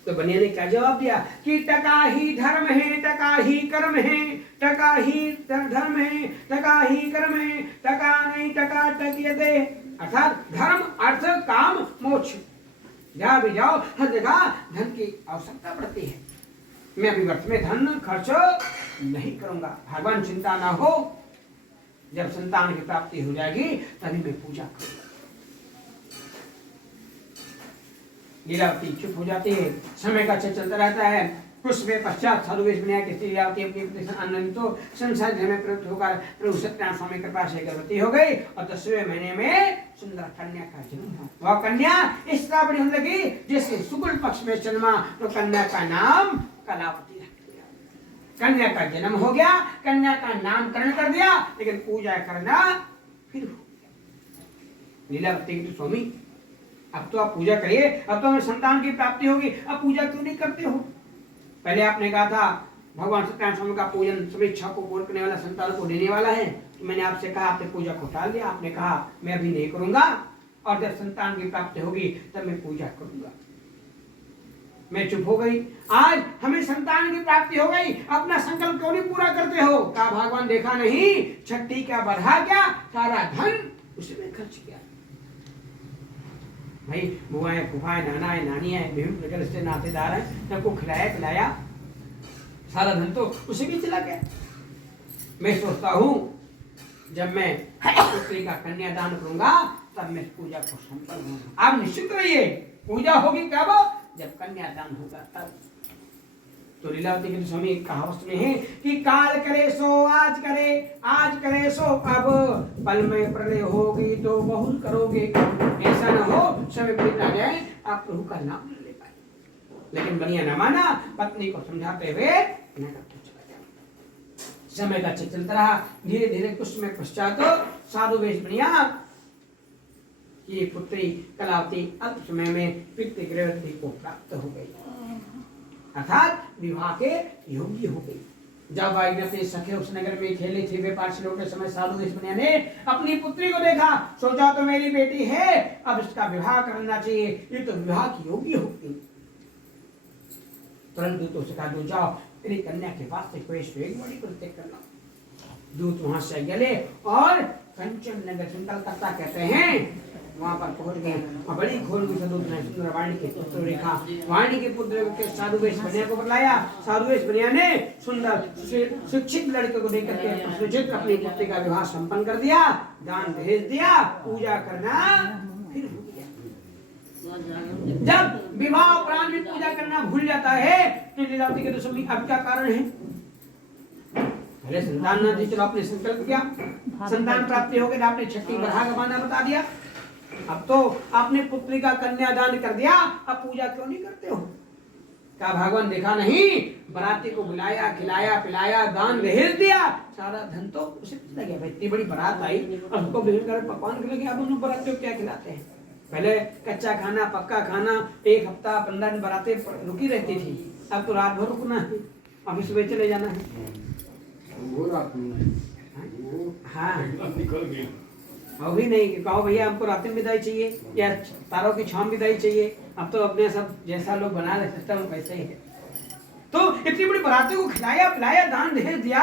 तो बनिया ने क्या जवाब दिया कि टका ही धर्म है, टका ही कर्म है, टका ही धर्म है, टका ही कर्म है, टका नहीं टका टकियते। अर्थात धर्म अर्थ काम मोक्ष, जहाँ भी जाओ हर जगह धन की आवश्यकता पड़ती है। मैं अभी वर्ष में धन खर्च नहीं करूंगा, भगवान चिंता ना हो, जब संतान की प्राप्ति हो जाएगी तभी मैं पूजा करूंगा। लीलावती चुप हो जाती है, समय का चलता रहता है। कुछ समय पश्चात साधु वेश बनाया कि लीलावती अपनी आनंद तो संसार में प्रवृत्त होकर प्रभु सत्यनारायण स्वामी कृपा से गर्भवती हो गई और 10वें महीने में सुंदर कन्या का जन्म हुआ। वह कन्या इस तरह बड़ी होने लगी जैसे शुक्ल पक्ष में जन्मा, तो कन्या का नाम कलावती रख दिया। कन्या का जन्म हो गया, कन्या का नामकरण कर दिया, लेकिन पूजा करना फिर हो गया। लीलावती की स्वामी अब तो आप पूजा करिए, अब तो हमें संतान की प्राप्ति होगी, अब पूजा क्यों नहीं करते हो? पहले आपने कहा था भगवान सत्यनारायण स्वामी का पूजन सभी इच्छा को पूर्ण करने वाला, संतान को देने वाला है, तो मैंने आपसे कहा, आपने पूजा को टाल दिया। आपने कहा मैं अभी नहीं करूंगा, और जब संतान की प्राप्ति होगी तब मैं पूजा करूंगा। मैं चुप हो गई। आज हमें संतान की प्राप्ति हो गई, अपना संकल्प क्यों नहीं पूरा करते हो? कहा भगवान देखा नहीं, छठी क्या बढ़ा क्या, सारा धन उसी में खर्च किया। भाई बुआएं फुफाएं नानाएं नानियां विभिन्न प्रकार से नातेदार हैं, सबको खिलाया पिलाया, सारा धन तो उसी में चला गया। मैं सोचता हूँ जब मैं पुत्री का कन्यादान करूंगा तब मैं पूजा को संपन्न होगा। आप निश्चित रहिए, पूजा होगी कब? जब कन्यादान होगा तब। तो लीलावती के स्वामी कहावत में है कि काल करे सो आज करे, आज करे सो अब, पल में प्रलय होगी तो बहुत करोगे। ऐसा न हो समय बीत जाए आप प्रभु का नाम न ले पाए। लेकिन बनिया न माना, पत्नी को समझाते हुए चला गया। समय का चलता रहा, धीरे धीरे कुछ समय पश्चात साधु वेश बनिया ये पुत्री कलावती अल्प समय में पितृगृहवती को प्राप्त हो गई, अर्थात विवाह के योग्य हो गई। जब वायु ने अपने सखे उस नगर में खेले थे व्यापार से लौटते समय साधु वेश बनिया ने अपनी पुत्री को देखा, सोचा तो मेरी बेटी है, अब इसका विवाह करना चाहिए, ये तो विवाह की योग्य होती। तुरंत दूतों से कहा, दूत जाओ तेरी कन्या के पास से कोई बड़ी प्रत्येक करना। दूत वहां से गए और कंचन नगर से कलकत्ता कहते हैं वहां पर पहुंच गए। बड़ी खोल दूत ने सुंदर वाणी के पुत्र देखा, वाणी के पुत्र के साधु वेश बनिया को बुलाया। साधु वेश बनिया ने सुंदर शिक्षित लड़के को देकर के सुचित अपनी पुत्री का विवाह संपन्न कर दिया, दान भेज दिया, पूजा करना फिर हो गया। जब विवाह उपरांत भी पूजा करना भूल जाता है तो लीलावती के दुश्मनी अब क्या कारण है? पहले संतान न दी, चलो आपने संकल्प किया, संतान प्राप्ति हो गई, आपने छठी बरहा गवाना बता दिया, अब तो आपने पुत्री का कन्यादान कर दिया, अब पूजा क्यों नहीं करते हो? क्या भगवान देखा नहीं? बराती को बुलाया, खिलाया पिलाया, दान दहेज दिया, सारा धन तो उसे चला गया। भाई इतनी बड़ी बारात आई और उसको विभिन्न कर पकवान खिला गया, अब उन बरातियों को क्या खिलाते हैं? पहले कच्चा खाना पक्का खाना, 1 हफ्ता 15 दिन बरातें रुकी रहती थी, अब तो रात भर रुकना है, अभी सुबह चले जाना है। हाँ अभी नहीं कहो भैया हमको रात में विदाई चाहिए या तारों की छांव विदाई चाहिए, अब तो अपने सब जैसा लोग बना रहे सिस्टम वैसे ही है। तो इतनी बड़ी बरातियों को खिलाया पिलाया, दान दहेज दिया,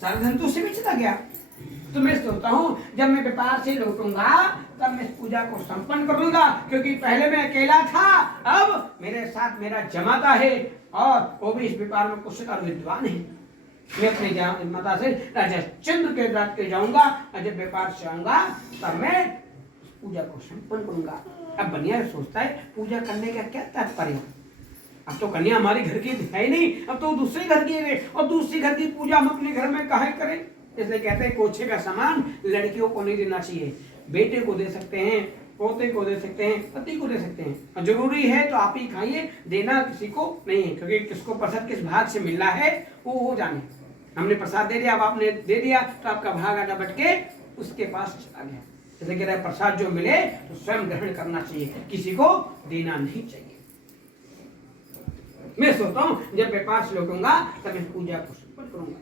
सारा धन तो उससे भी चला गया। तो मैं सोचता हूँ जब मैं व्यापार से लौटूंगा तब मैं इस पूजा को संपन्न करूंगा, क्योंकि पहले मैं अकेला था, अब मेरे साथ मेरा जमाता है और वो भी इस व्यापार में कुशल विद्वान है। मैं अपने माता से राजा चंद्र के रात के जाऊंगा और जब व्यापार से आऊंगा तब मैं पूजा को संपन्न करूंगा। अब बनिया सोचता है पूजा करने का क्या तात्पर्य? अब तो कन्या हमारे घर की है नहीं, अब तो दूसरे घर की है और दूसरी घर की पूजा हम अपने घर में काहे करें? इसलिए कहते हैं कोछे का सामान लड़कियों को नहीं देना चाहिए, बेटे को दे सकते हैं, पोते को दे सकते हैं, पति को दे सकते हैं, और जरूरी है तो आप ही खाइए, देना किसी को नहीं है, क्योंकि किसको प्रसाद किस भाग से मिलना है वो जाने। हमने प्रसाद दे दिया, अब आपने दे दिया तो आपका भाग आधा बट के उसके पास चला गया। जैसे कह रहे प्रसाद जो मिले तो स्वयं ग्रहण करना चाहिए, किसी को देना नहीं चाहिए। मैं सोचता हूँ जब व्यापार से लौटूंगा तब मैं पूजा को संपन्न करूंगा।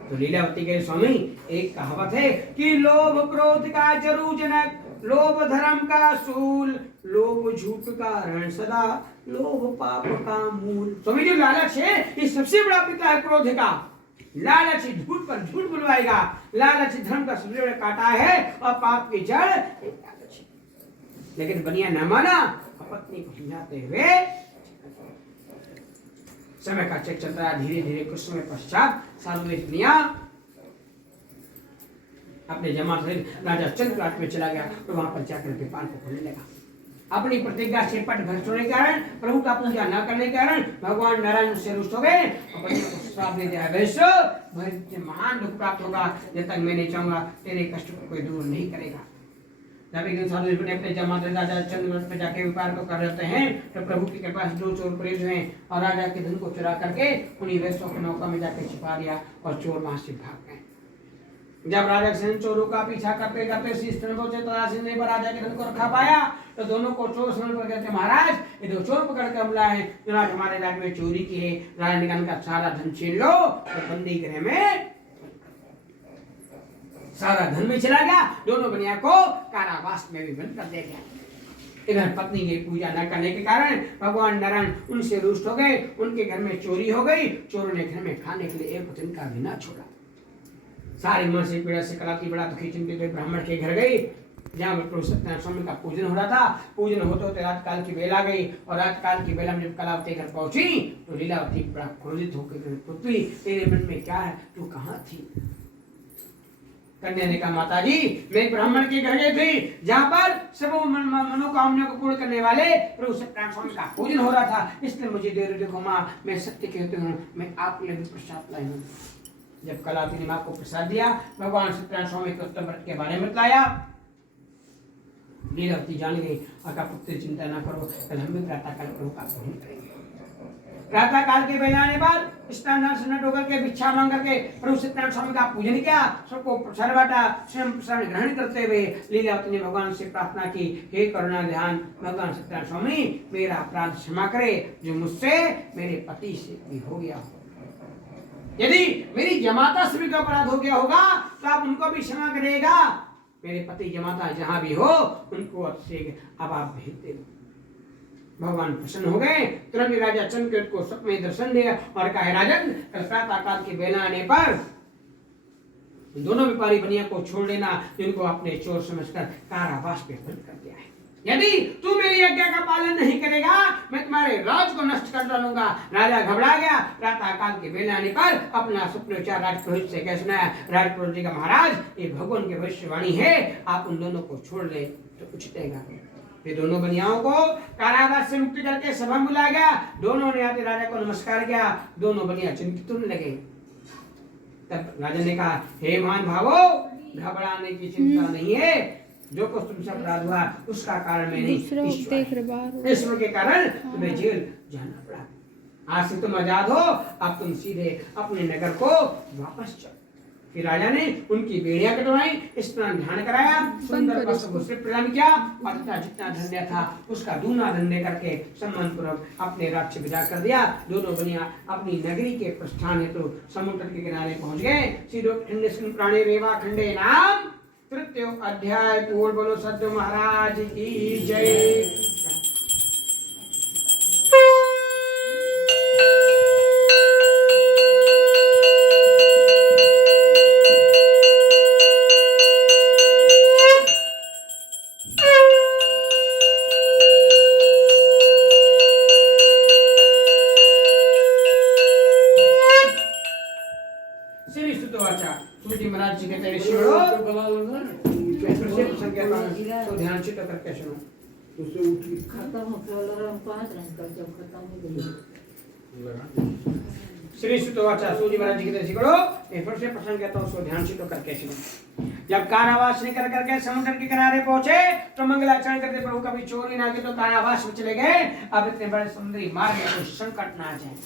तो लीलावती के स्वामी एक कहावत है कि लोभ क्रोध का जरू जनक, लोभ धर्म का सूल, लोभ झूठ का रण सदा, लोभ पाप का मूल। स्वामी जी लालच है ये सबसे बड़ा पिता है क्रोध का। लालच झूठ पर झूठ बुलवाएगा, लालच धर्म का सबसे बड़ा कांटा है और पाप की जड़ लालच। लेकिन बनिया न माना, पत्नी को समझाते हुए समय का चेक चलता है। धीरे धीरे कुछ समय पश्चात साधु वेश बनिया अपने जमा से राजा चंद्रराज में चला गया तो वहां पर जाकर व्यापार को खोलने लगा। अपनी प्रतिज्ञा से पट भ्रष्ट होने के कारण, प्रभु का पूजा न करने के कारण भगवान नारायण से रुष्ट हो गए और बनिया को श्राप दे दिया, वैश्य महान दुख प्राप्त होगा, जब तक मैं नहीं चाहूंगा तेरे कष्ट को कोई दूर नहीं करेगा। जब एक दिन साधु वेश बने अपने जमा से राजा चंद्रराज में जाके व्यापार को कर रहते हैं तो प्रभु की कृपा से 2 चोर प्रेरित हुए और राजा के धन को चुरा करके उन्हीं वैश्यों की नौका में जाके छिपा दिया और चोर वहां से भाग गए। जब राजा सेन चोरों का पीछा करते करते शीर्ष पहुंचे तो राजा के धन को रखा पाया तो दोनों को चोर समझ कर कहते महाराज ये 2 चोर पकड़ कर हमला है, जिन्होंने हमारे राज्य में चोरी की है, राजा निगम का सारा धन छीन लो और बंदी गृह में सारा धन में चला गया। दोनों बनिया को कारावास में भी बंद कर दिया गया। इधर पत्नी की पूजा न करने के कारण भगवान नारायण उनसे रुष्ट हो गए, उनके घर में चोरी हो गई, चोरों ने घर में खाने के लिए एक दिन का भी न छोड़ा। सारी मानसिक पीड़ा से कलाती बड़ा दुखी चिंतित ब्राह्मण के घर गई जहाँ प्रभु सत्यनारायण स्वामी का पूजन हो रहा था। पूजन होते होते रात काल की बेला गई और रात काल की बेला में जब कलावती घर पहुंची तो लीलावती बड़ा क्रोधित होकर पुत्री तेरे मन में क्या है, तू कहाँ थी? कन्या ने कहा माता जी मैं ब्राह्मण के घर गई थी जहाँ पर सब मनोकामना को पूर्ण करने वाले प्रभु सत्यनारायण स्वामी का पूजन हो रहा था, इसलिए मुझे देर देखो माँ, मैं सत्य कहती हूँ, मैं आपके लिए भी प्रसाद लाई हूँ। जब कलावती ने माँ को प्रसाद दिया, भगवान सत्यनारायण स्वामी को उत्तम व्रत के बारे में बताया। लीलावती जान गई और कहा पुत्र चिंता न करो, कल हम भी प्रातः काल प्रभु का ग्रहण करेंगे। प्रातः काल के बेलाने पर स्नान होकर के भिक्षा मांग करके प्रभु सत्यनारायण स्वामी का पूजन किया, सबको प्रसाद बांटा, स्वयं प्रसाद ग्रहण करते हुए लीलावती ने भगवान से प्रार्थना की, हे करुणा ध्यान भगवान सत्यनारायण स्वामी मेरा अपराध क्षमा करे जो मुझसे मेरे पति से भी हो गया हो। यदि मेरी जमाता से भी कोई अपराध हो गया होगा तो आप उनको भी क्षमा करेगा। मेरे पति जमाता जहां भी हो उनको अब आप भेज दे। भगवान प्रसन्न हो गए। तुरंत राजा चंद्रकेतु को स्वप्न में दर्शन दिया और कहा, राजन कल प्रातः काल के बेला आने पर दोनों व्यापारी बनिया को छोड़ देना जिनको आपने चोर समझकर कारावास में बंद कर दिया है। यदि तू मेरी आज्ञा का पालन नहीं करेगा मैं तुम्हारे राज को नष्ट कर डालूंगा। राजा घबरा गया। प्रातः काल के बेला आने पर अपना स्वप्नोच्चार राजपुरोहित से कह सुनाया, राजपुरोहित जी का महाराज ये भगवान की भविष्यवाणी है, आप उन दोनों को छोड़ दे तो उचित रहेगा। ये दोनों बनियाओं को कारावास से मुक्त करके सभा में बुलाया गया। दोनों ने आते राजा को नमस्कार किया। दोनों बनिया चिंतित होने लगे। तब राजा ने कहा, हे महान भावो घबराने की चिंता नहीं है, जो कुछ तुमसे अपराध हुआ उसका कारण मैं नहीं, ईश्वर के कारण तुम्हें जेल जाना पड़ा। आज से तुम आजाद हो, अब तुम सीधे अपने नगर को वापस चलो। फिर राजा ने उनकी बेड़ियां कटवाई, स्नान ध्यान कराया, सुंदर वस्त्र से प्रदान किया और जितना धन्य था उसका दूना धन्य करके सम्मान पूर्वक अपने राज्य विदा कर दिया। दोनों बनिया अपनी नगरी के प्रस्थान हेतु समुद्र के किनारे पहुंच गए। खंडे प्राणी रेवा खंडे नाम तृतीय अध्याय। पूर्ण बोलो सद्य महाराज की जय। महाराज जी कहते तो ध्यान से करके सुनो। श्री सुतवाचा सूजी महाराज जी कहते करो फिर से प्रसंग कहता हूँ, सो ध्यान से करके सुनो। जब कारावास निकल करके समुद्र के किनारे पहुंचे तो मंगलाचरण करते प्रभु कभी चोरी ना की तो कारावास में चले गए। अब इतने बड़े समुद्री मार्ग में कोई संकट ना आ जाए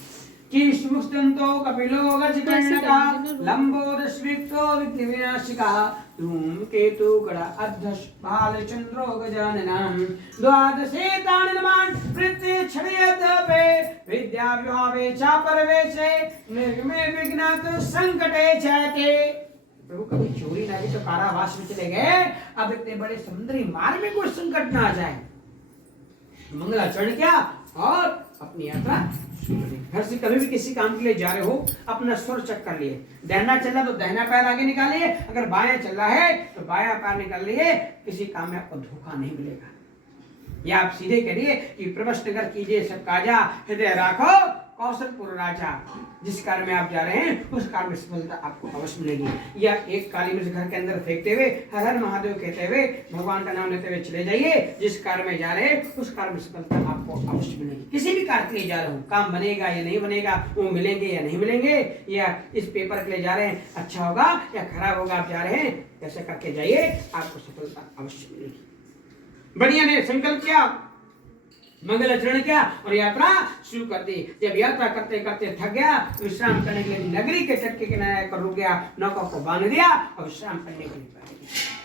कि मुक्तंतो कपिलो गजकर्णका लंबोदस्विक्तो विघ्नविनाशिका धूमकेतु गड़ा अध्यक्ष बालचंद्रो गजाननम द्वादशे तानिर्माण प्रत्यय छड़यदपे विद्या विभावे चा परवेशे निर्गमे विघ्नात संकटे चैते। प्रभु कभी चोरी ना की तो कारावास में चले गए। अब इतने बड़े समुद्री मार्ग में कोई संकट ना आ जाए। मंगलाचरण किया और अपनी यात्रा। घर से कभी भी किसी काम के लिए जा रहे हो अपना स्वर चेक कर लिए। दाहिना चल रहा तो दाहिना पैर आगे निकालिए, अगर बायां चल रहा है तो बायां पैर निकाल लिए। किसी काम में आपको धोखा नहीं मिलेगा। या आप सीधे करिए कि प्रवेश नगर कीजिए सब काजा हृदय राखो कौशलपुर राजा। जिस कार्य में आप जा रहे हैं उस कार्य में सफलता आपको अवश्य मिलेगी। या एक काली मिर्च घर के अंदर फेंकते हुए हर हर महादेव कहते हुए भगवान का नाम लेते हुए चले जाइए। जिस कार्य में जा रहे हैं उस कार्य में सफलता आपको अवश्य मिलेगी। किसी भी कार्य के लिए जा रहे हो, काम बनेगा या नहीं बनेगा, वो मिलेंगे या नहीं मिलेंगे, या इस पेपर के लिए जा रहे हैं अच्छा होगा या खराब होगा, आप जा रहे हैं ऐसे करके जाइए, आपको सफलता अवश्य मिलेगी। बढ़िया ने संकल्प किया, मंगलाचरण किया और यात्रा शुरू कर दी। जब यात्रा करते करते थक गया, विश्राम करने के लिए नगरी के तट के किनारे पर रुक गया, नौका को बांध दिया और विश्राम करने के लिए बैठ गया।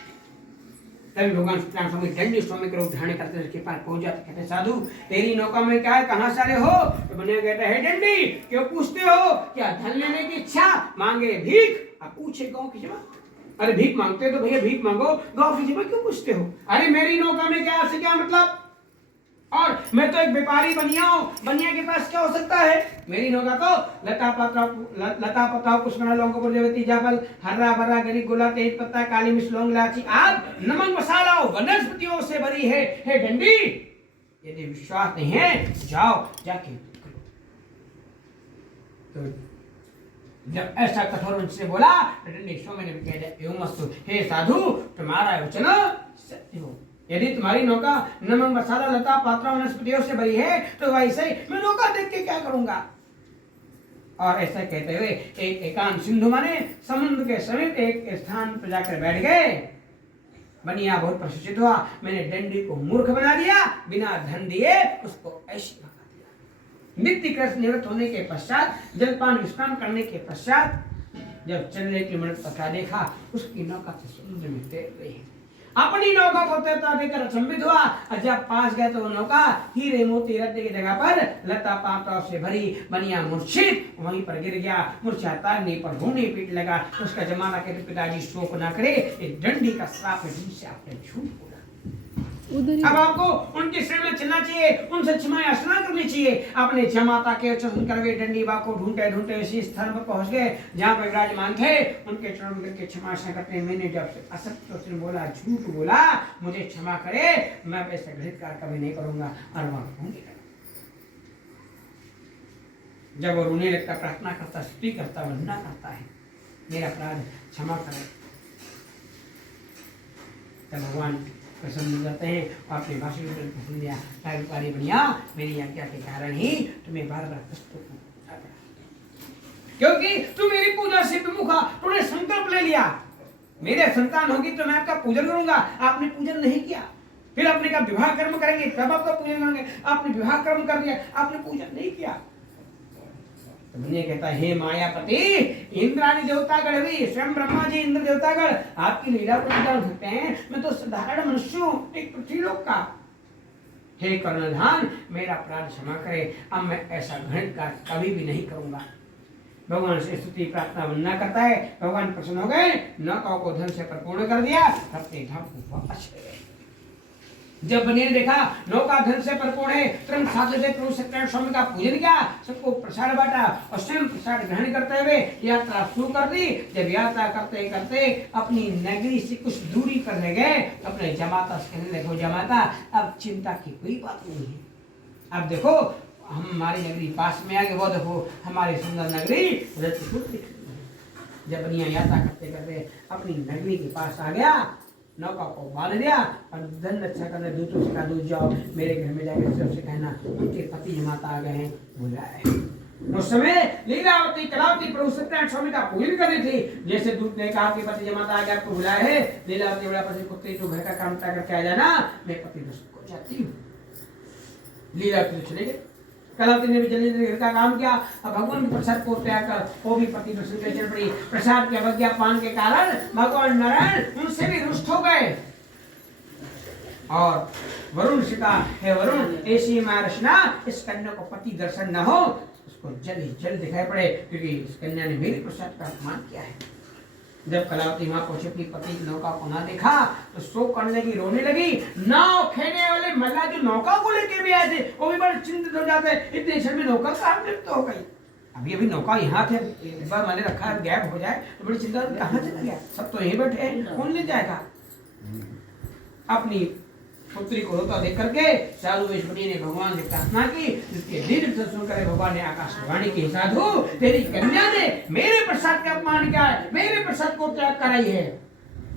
तभी भगवान सत्यनारायण स्वामी दंडी स्वामी के रूप धारण करते उसके पास पहुंच जाते। कहते साधु तेरी नौका में क्या है, कहाँ से आए हो? तो बने कहते है दंडी क्यों पूछते हो, क्या धन लेने की इच्छा, मांगे भीख? आप पूछे गाँव की जमा, अरे भीख मांगते तो भैया भीख मांगो, गाँव की जमा क्यों पूछते हो? अरे मेरी नौका में क्या से क्या मतलब, और मैं तो एक व्यापारी बनिया हूं, बनिया के पास क्या हो सकता है? मेरी नौका तो लता पता पुष्पना लौंग देवती जाफल हर्रा भर्रा गरी गोला तेज पत्ता काली मिर्च लौंग इलायची आदि नमक मसाला वनस्पतियों से भरी है। हे डंडी यदि विश्वास नहीं है जाओ जाके। तो जब ऐसा कठोर वंश से बोला डंडी स्वामी ने कह दिया एवं मस्तु, हे साधु तुम्हारा वचन सत्य हो। यदि तुम्हारी नौका नमक मसाला लता पात्रा वनस्पतियों से भरी है तो वैसे मैं नौका देख के क्या करूंगा। और ऐसा कहते हुए एक एकांत सिंधु माने समुद्र के समीप एक स्थान पर जाकर बैठ गए। बनिया बहुत प्रसन्नित हुआ, मैंने डंडी को मूर्ख बना दिया, बिना धन दिए उसको ऐसी भगा दिया। नित्य कृष्ण निवृत्त होने के पश्चात जलपान विश्राम करने के पश्चात जब चलने की मिनट पता देखा उसकी नौका से समुद्र में तैर रही है। अपनी नौका को तैरता देखकर अचंभित हुआ और जब पास गया तो वो नौका हीरे मोती रत्न की जगह पर लता पात्रों से भरी बनिया मूर्छित वहीं पर गिर गया। मूर्छा तारने पर रोने पीट लगा। उसका जमाना के पिताजी शोक ना करे, एक डंडी का श्राप है जिनसे आपने झूठ बोला। अब आपको उनके शरण में चलना चाहिए, उनसे क्षमा याचना करनी चाहिए। अपने जमाता के उच्चन कर वे डंडी बा को ढूंढते ढूंढते इसी स्थान पर पहुंच गए जहां पर विराजमान थे। उनके चरण में गिरकर क्षमा करते, मैंने जब से असत्य उसने बोला, झूठ बोला, मुझे क्षमा करे, मैं वैसे घृत कार्य कभी नहीं करूंगा। और वहां रोने लगा। जब वो रोने लगता, प्रार्थना करता, स्तुति करता, वंदना करता है, मेरा अपराध क्षमा करे, तब भगवान प्रसन्न हो जाते हैं। आपने भाषण में प्रसन्न दिया, कार्य बढ़िया, मेरी आज्ञा के कारण ही तुम्हें बार-बार कष्टों को उठाना पड़ा, क्योंकि तुम मेरी पूजा से विमुखा, तुमने संकल्प ले लिया मेरे संतान होगी तो मैं आपका पूजन करूंगा। आपने पूजन नहीं किया। फिर आपने कहा विवाह कर्म करेंगे तब आपका पूजन करेंगे। आपने विवाह कर्म कर दिया, आपने पूजन नहीं किया। तो कहता है, हे मायापति, इंद्राणी देवतागण भी, स्वयं ब्रह्मा जी इंद्र देवतागण आपकी लीला को नहीं जान सकते हैं। मैं तो साधारण मनुष्य हूँ, एक पृथ्वीलोक का। हे कर्णधान, मेरा अपराध क्षमा करे, अब मैं ऐसा घृणित कार्य कभी भी नहीं करूंगा। भगवान से स्तुति प्रार्थना वंदना करता है। भगवान प्रसन्न हो गए, नौका को धन से परिपूर्ण कर दिया, अपने धाम को वापस चले गए। जब बनी ने देखा नौका धन से परिपूर्ण है, तुरंत साधु से प्रभु सत्यनारायण स्वामी का पूजन किया, सबको प्रसाद बांटा और स्वयं प्रसाद ग्रहण करते हुए यात्रा शुरू कर दी। जब यात्रा करते करते अपनी नगरी से कुछ दूरी पर रह गए, अपने जमाता से कहने लगे, जमाता अब चिंता की कोई बात नहीं है। अब देखो हम हमारी नगरी पास में आ गए, वो देखो हमारी सुंदर नगरी। जब बनिया यात्रा करते करते अपनी नगरी के पास आ गया, नौका को बांध दिया और धन रक्षा करने दूतों से कहा, दूत जाओ मेरे घर में जाकर सबसे कहना उनके पति जमाता आ गए हैं, बुलाए। उस समय लीलावती कलावती प्रभु सत्यनारायण स्वामी का पूजन कर रही थी। जैसे दूत ने कहा कि पति जमाता आ गया, आपको बुलाया है। लीलावती बड़ा पति कुत्ते तो घर का काम करके आ जाना, मैं पति दर्शन को जाती हूँ। लीलावती तो चले गए। कलावती ने भी जल्दी घर का काम किया। अब भगवान के प्रसाद को त्याग कर वो भी पति दर्शन के चल पड़ी। प्रसाद की अवज्ञा पान के कारण भगवान नारायण उनसे भी रुष्ट हो गए और वरुण से कहा, हे वरुण, ऐसी मारसना इस कन्या को पति दर्शन न हो, उसको जल्द दिखाई पड़े, क्योंकि इस कन्या ने मेरे प्रसाद का अपमान किया है। जब कलावती वहां पहुंची, अपनी पति की नौका को ना देखा तो शोक करने लगी, रोने लगी। नाव खेने वाले मल्लाह जो नौका को लेके भी आए थे, वो भी बड़े चिंतित हो जाते, इतने क्षण में नौका कहाँ लिप्त हो गई। अभी नौका यहाँ थे, एक बार मैंने रखा गैप हो जाए तो बड़ी चिंता, कहाँ चला गया, सब तो यहीं बैठे हैं, कौन ले जाएगा। अपनी पुत्री को रोता देख करके साधु वेशमणि ने भगवान से प्रार्थना की, जिसके दीर्घ दर्शन करे भगवान ने आकाशवाणी की, साधु तेरी कन्या ने मेरे प्रसाद का अपमान किया है, मेरे प्रसाद को त्याग कराई है।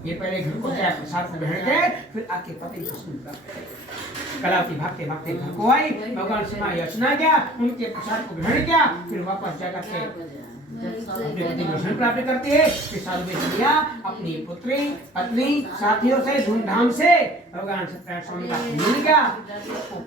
ये पहले घर को त्याग प्रसाद को ग्रहण करे, फिर आके पति प्रसन्न प्राप्त। कलावती भागते भागते घर को आई, भगवान से याचना किया, उनके प्रसाद को ग्रहण किया, फिर वापस जाकर के दर्शन प्राप्त करती है। फिर साधु वेशमणि अपनी पुत्री पत्नी साथियों से धूमधाम से भगवान सत्यनारायण स्वामी का पूजन किया,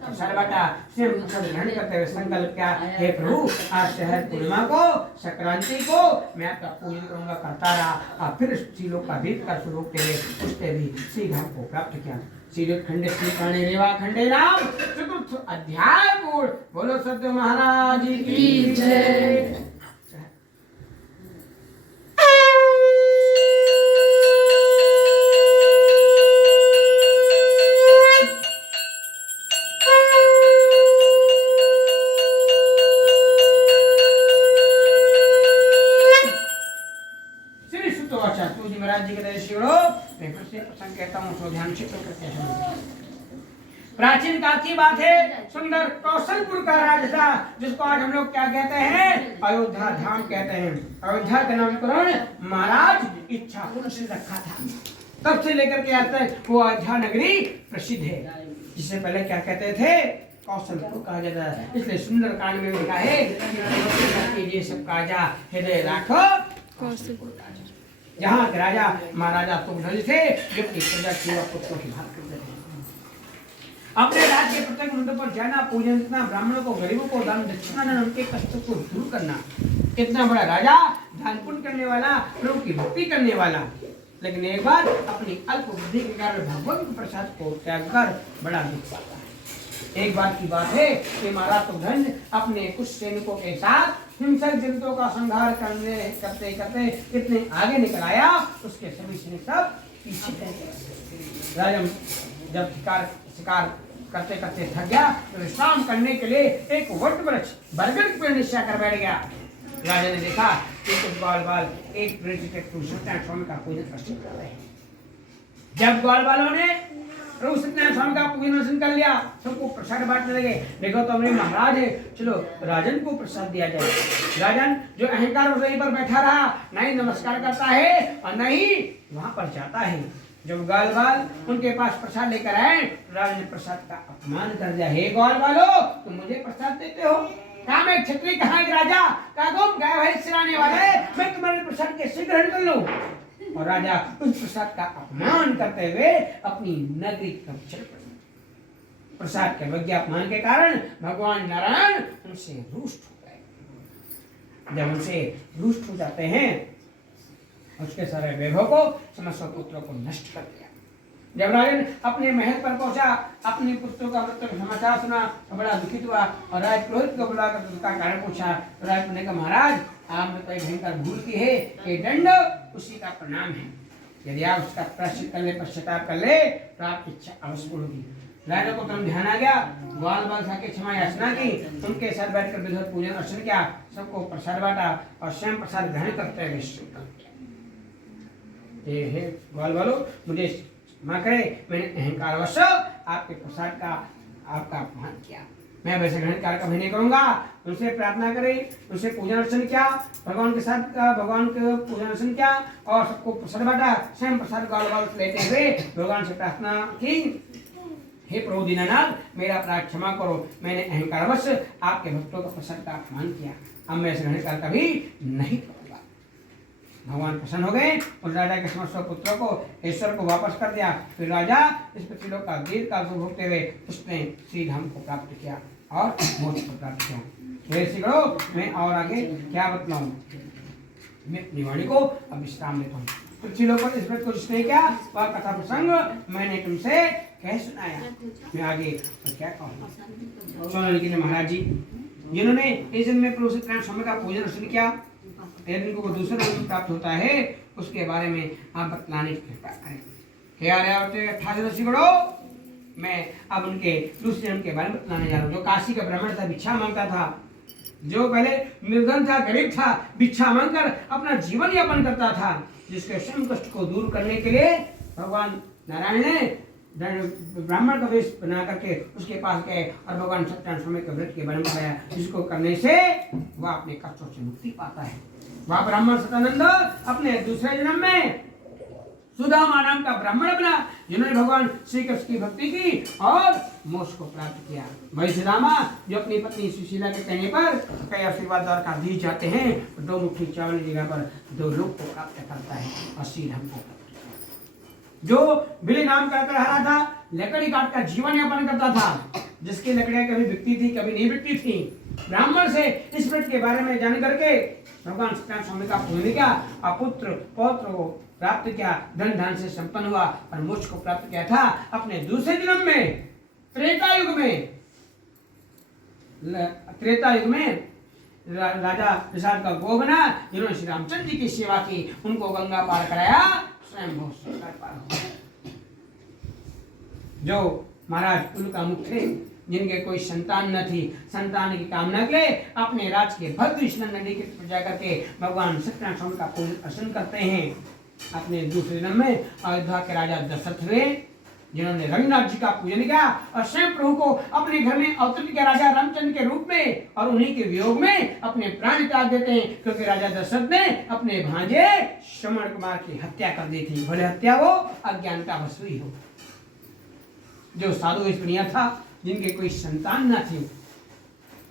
प्रसाद बांटा, स्वयं प्रसाद ग्रहण करते हुए संकल्प किया, हे प्रभु, आज शहर पूर्णिमा को, संक्रांति को मैं आपका पूजन करूंगा, करता रहा। और फिर श्रीलोक का दीप का स्वरूप तेरे उसने भी श्री धाम को प्राप्त किया। श्री खंडे श्री प्राणी रेवा खंडे राम चतुर्थ अध्याय पूर्ण। बोलो सत्य महाराज की जय। प्राचीन काल की बात है, सुंदर कौशलपुर का राज था, जिसको आज हम लोग क्या कहते हैं, अयोध्या धाम कहते हैं। अयोध्या का नामकरण महाराज इच्छापुर से रखा था। तब से लेकर के आज तक वो अयोध्या नगरी प्रसिद्ध है। जिससे पहले क्या कहते थे, कौशलपुर कहा जाता है। इसलिए सुंदर कांड में लिखा है कि सब काजा हृदय राखो कौशलपुर। जहाँ राजा महाराजा तुम थे, जो अपनी प्रजा सेवा पुत्रों की भाग करते थे। अपने राज्य के प्रत्येक मंदिर पर जाना, पूजन करना, ब्राह्मणों को, गरीबों को दान दक्षिणा देना, उनके कष्टों को दूर करना। कितना बड़ा राजा, दान पुण्य करने वाला, प्रभु की भक्ति करने वाला, लेकिन एक बार अपनी अल्प बुद्धि के कारण भगवान के प्रसाद को त्याग कर बड़ा दुख पाता है। एक बार की बात है कि मारातुर्धन अपने कुछ सैनिकों के साथ हिंसक जंतुओं का संहार करते करते इतने आगे निकल आया, उसके सभी सैनिक सब पीछे रह गए। राजा जब शिकार करते करते थक गया तो विश्राम करने के लिए एक वट वृक्ष बरगद के पेड़ नीचे कर बैठ गया। राजा ने देखा कि कुछ ग्वाल बाल एक प्रभु सत्यनारायण स्वामी का पूजन अर्चन कर रहे हैं। जब ग्वाल बालों ने प्रभु सत्यनारायण स्वामी का पूजन अर्चन कर लिया, सबको प्रसाद बांटने लगे। देखो तो हमारे महाराज है, चलो राजन को प्रसाद दिया जाए। राजन जो अहंकार वहीं पर बैठा रहा, नहीं नमस्कार करता है और नहीं वहां पर जाता है। जब ग्वाल बाल उनके पास प्रसाद लेकर आए, राजा ने प्रसाद का अपमान कर दिया। हे ग्वाल बालो, तुम मुझे प्रसाद देते हो? कहा मैं क्षत्रिय, कहा एक राजा, कहा तुम गाय भैंस चराने वाले, मैं तुम्हारे प्रसाद कैसे ग्रहण कर लूं? और राजा उस प्रसाद का अपमान करते हुए अपनी नगरी का चल पड़े। प्रसाद के अवज्ञा अपमान के कारण भगवान नारायण उनसे रुष्ट हो गए। जब उनसे रुष्ट हो जाते हैं, उसके सारे वैभव को, समस्त पुत्रों को नष्ट कर दिया। जब राजन अपने महल पर पहुंचा, अपने पुत्रों का मृत्यु का समाचार सुना तो बड़ा दुखित हुआ और राजपुरोहित को बुलाकर उसका कारण पूछा। तो राजपुरोहित ने कहा, महाराज आपने तो भयंकर भूल की है, ये दंड उसी का प्रणाम है। यदि आप उसका प्रायश्चित कर ले, पश्चाताप कर ले तो आपकी इच्छा अवश्य पूर्ण होगी। राजा को तुरंत ध्यान आ गया, ग्वाल बाल खा के क्षमा याचना की, उनके साथ बैठकर विधिवत पूजन अर्चन किया, सबको प्रसाद बांटा और स्वयं प्रसाद ग्रहण करते हुए हे ग्वाल बालो, मुझे क्षमा करे, मैंने अहंकारवश आपके प्रसाद का आपका अपमान किया। मैं वैसे ग्रहण कार्य कभी नहीं करूंगा। उनसे प्रार्थना करें, उनसे पूजन अर्चन किया, भगवान के साथ भगवान के पूजन अर्चन किया और सबको प्रसाद बांटा, स्वयं प्रसाद ग्वाल बाल लेते हुए भगवान से प्रार्थना की, हे प्रभु दीनानाथ, मेरा अपराध क्षमा करो, मैंने अहंकारवश आपके भक्तों का प्रसाद का अपमान किया, अब मैं ऐसे ग्रहण कार्य कभी नहीं करूंगा। भगवान प्रसन्न हो गए और राजा के समस्त पुत्रों को, ईश्वर को वापस कर दिया। फिर राजा इस पृथ्वीलोक का दीर्घकाल सुख भोगते हुए उसने श्री धाम को प्राप्त किया और मोक्ष को प्राप्त किया। फिर सीखो, मैं और आगे क्या बतलाऊं, मैं अपनी वाणी को अब विश्राम देता हूँ। पृथ्वीलोक पर इस व्रत को जिसने किया वह कथा प्रसंग मैंने तुमसे कह सुनाया, मैं आगे तो क्या कहूँ। सोनाली के महाराज जी जिन्होंने इस जन्म में प्रभु सत्यनारायण स्वामी का पूजन अर्चन किया, यदि उनको दूसरा जन्म प्राप्त होता है उसके बारे में आप बतलाने की कृपा करें। हे आर्यावर्त 28 ऋषिगणों, मैं अब उनके दूसरे जन्म के बारे में बतलाने जा रहा हूँ। जो काशी का ब्राह्मण था, भिक्षा मांगता था, जो पहले निर्धन था, गरीब था, भिक्षा मांगकर अपना जीवन यापन करता था, जिसके स्वयं कष्ट को दूर करने के लिए भगवान नारायण ने ब्राह्मण का वेश बना करके उसके पास गए और भगवान सत्यनारायण स्वामी के व्रत के बारे में बताया, जिसको करने से वह अपने कष्टों से मुक्ति पाता है। वह ब्राह्मण सतानंद अपने दूसरे जन्म में सुदामा नाम का ब्राह्मण बना, जिन्होंने भगवान श्री कृष्ण की भक्ति की और मोक्ष को प्राप्त किया। वही सुदामा जो अपनी पत्नी सुशीला के कहने पर कई आशीर्वाद द्वारा दी जाते हैं, 2 मुट्ठी चावल की जगह पर 2 लोग को प्राप्त करता है और श्री धाम को। जो बिली नाम का रहा था, लकड़ी काट कर जीवन यापन करता था, जिसकी लकड़ियां कभी बिकती थी कभी नहीं बिकती थी, ब्राह्मण से इस व्रत के बारे में जान करके भगवान सत्यनारायण स्वामी का पूजन किया और पुत्र पौत्र को प्राप्त किया, धन धान से संपन्न हुआ और मोक्ष को प्राप्त किया था। अपने दूसरे जन्म में त्रेता युग में राजा विशाल का गो बना, जिन्होंने श्री रामचंद्र जी की सेवा की, उनको गंगा पार कराया, स्वयं बहुत सुंदर पार हुआ। जो महाराज कुल का मुख थे, जिनके कोई संतान न थी, संतान की कामना के लिए अपने राज के भद्र स्नान नदी के पूजा करके भगवान सत्यनारायण स्वामी का पूजन अर्चन करते हैं। अपने दूसरे जन्म में अयोध्या के राजा दशरथ हुए, जिन्होंने रंगनाथ जी का पूजन किया और स्वयं प्रभु को अपने घर में अवतरित किया राजा रामचंद्र के रूप में, और उन्हीं के वियोग में अपने प्राण त्याग देते हैं, क्योंकि राजा दशरथ ने अपने भांजे श्रवण कुमार की हत्या कर दी थी। भले हत्या हो अज्ञानता बस हुई हो। जो साधु दुनिया था, जिनके कोई संतान न थी,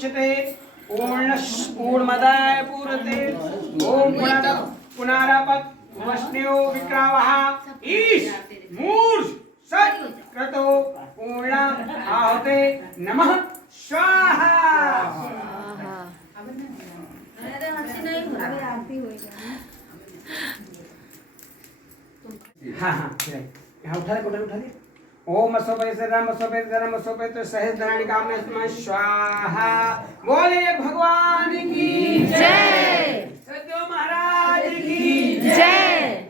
मुच्यते पूर्णमदाय पूर्णते ओम पुनरापत् वष्ण्यो विक्रावः ईश मूर्ष सत् क्रतो पूर्णम आहुते नमः स्वाहा। हाँ हाँ यहाँ उठा दे, उठा दे। ओम असोपे राम असोपे धर्म असोपे तो सहज धराणी कामने स्म स्वाहा। बोले भगवान की जय, सद्गुरु महाराज की जय।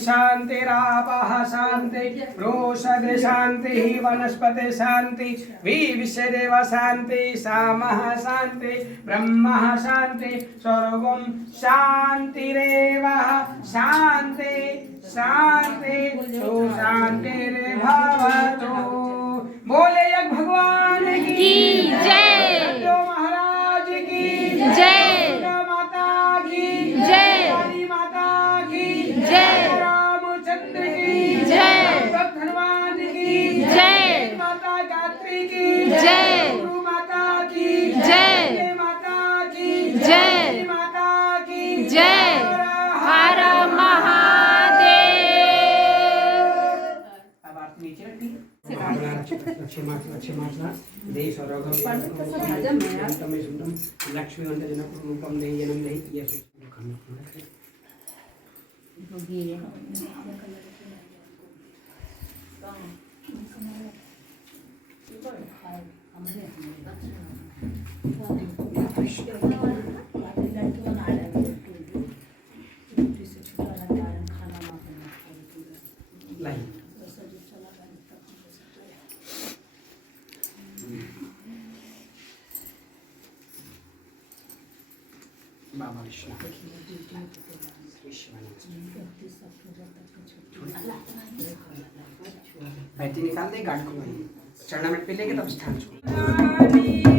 शांतिरापः शांति रोषद शांति वनस्पति शांति विश्वदेव शांति सामः शांति ब्रह्म शांति सर्वं शांतिरेव शांति शांति शांतिर्भवतु। बोले एक भगवान की जय, महाराज की जय, माता की जय, माता की जय, रामचंद्र की जय, हनुमान की जय, माता गायत्री की जय, गुरु माता की जय, माता की जय माता की जय हर महादेव। अब आप नीचे रखिए। लक्ष्मी देहि सौरभम लक्ष्मी जनक रूपम देहि जन्म देहि यश बाबा विष्णु बैठी निकाल दे गार्ड को वहीं चढ़ना मिनट पे लेके तब स्थान छोड़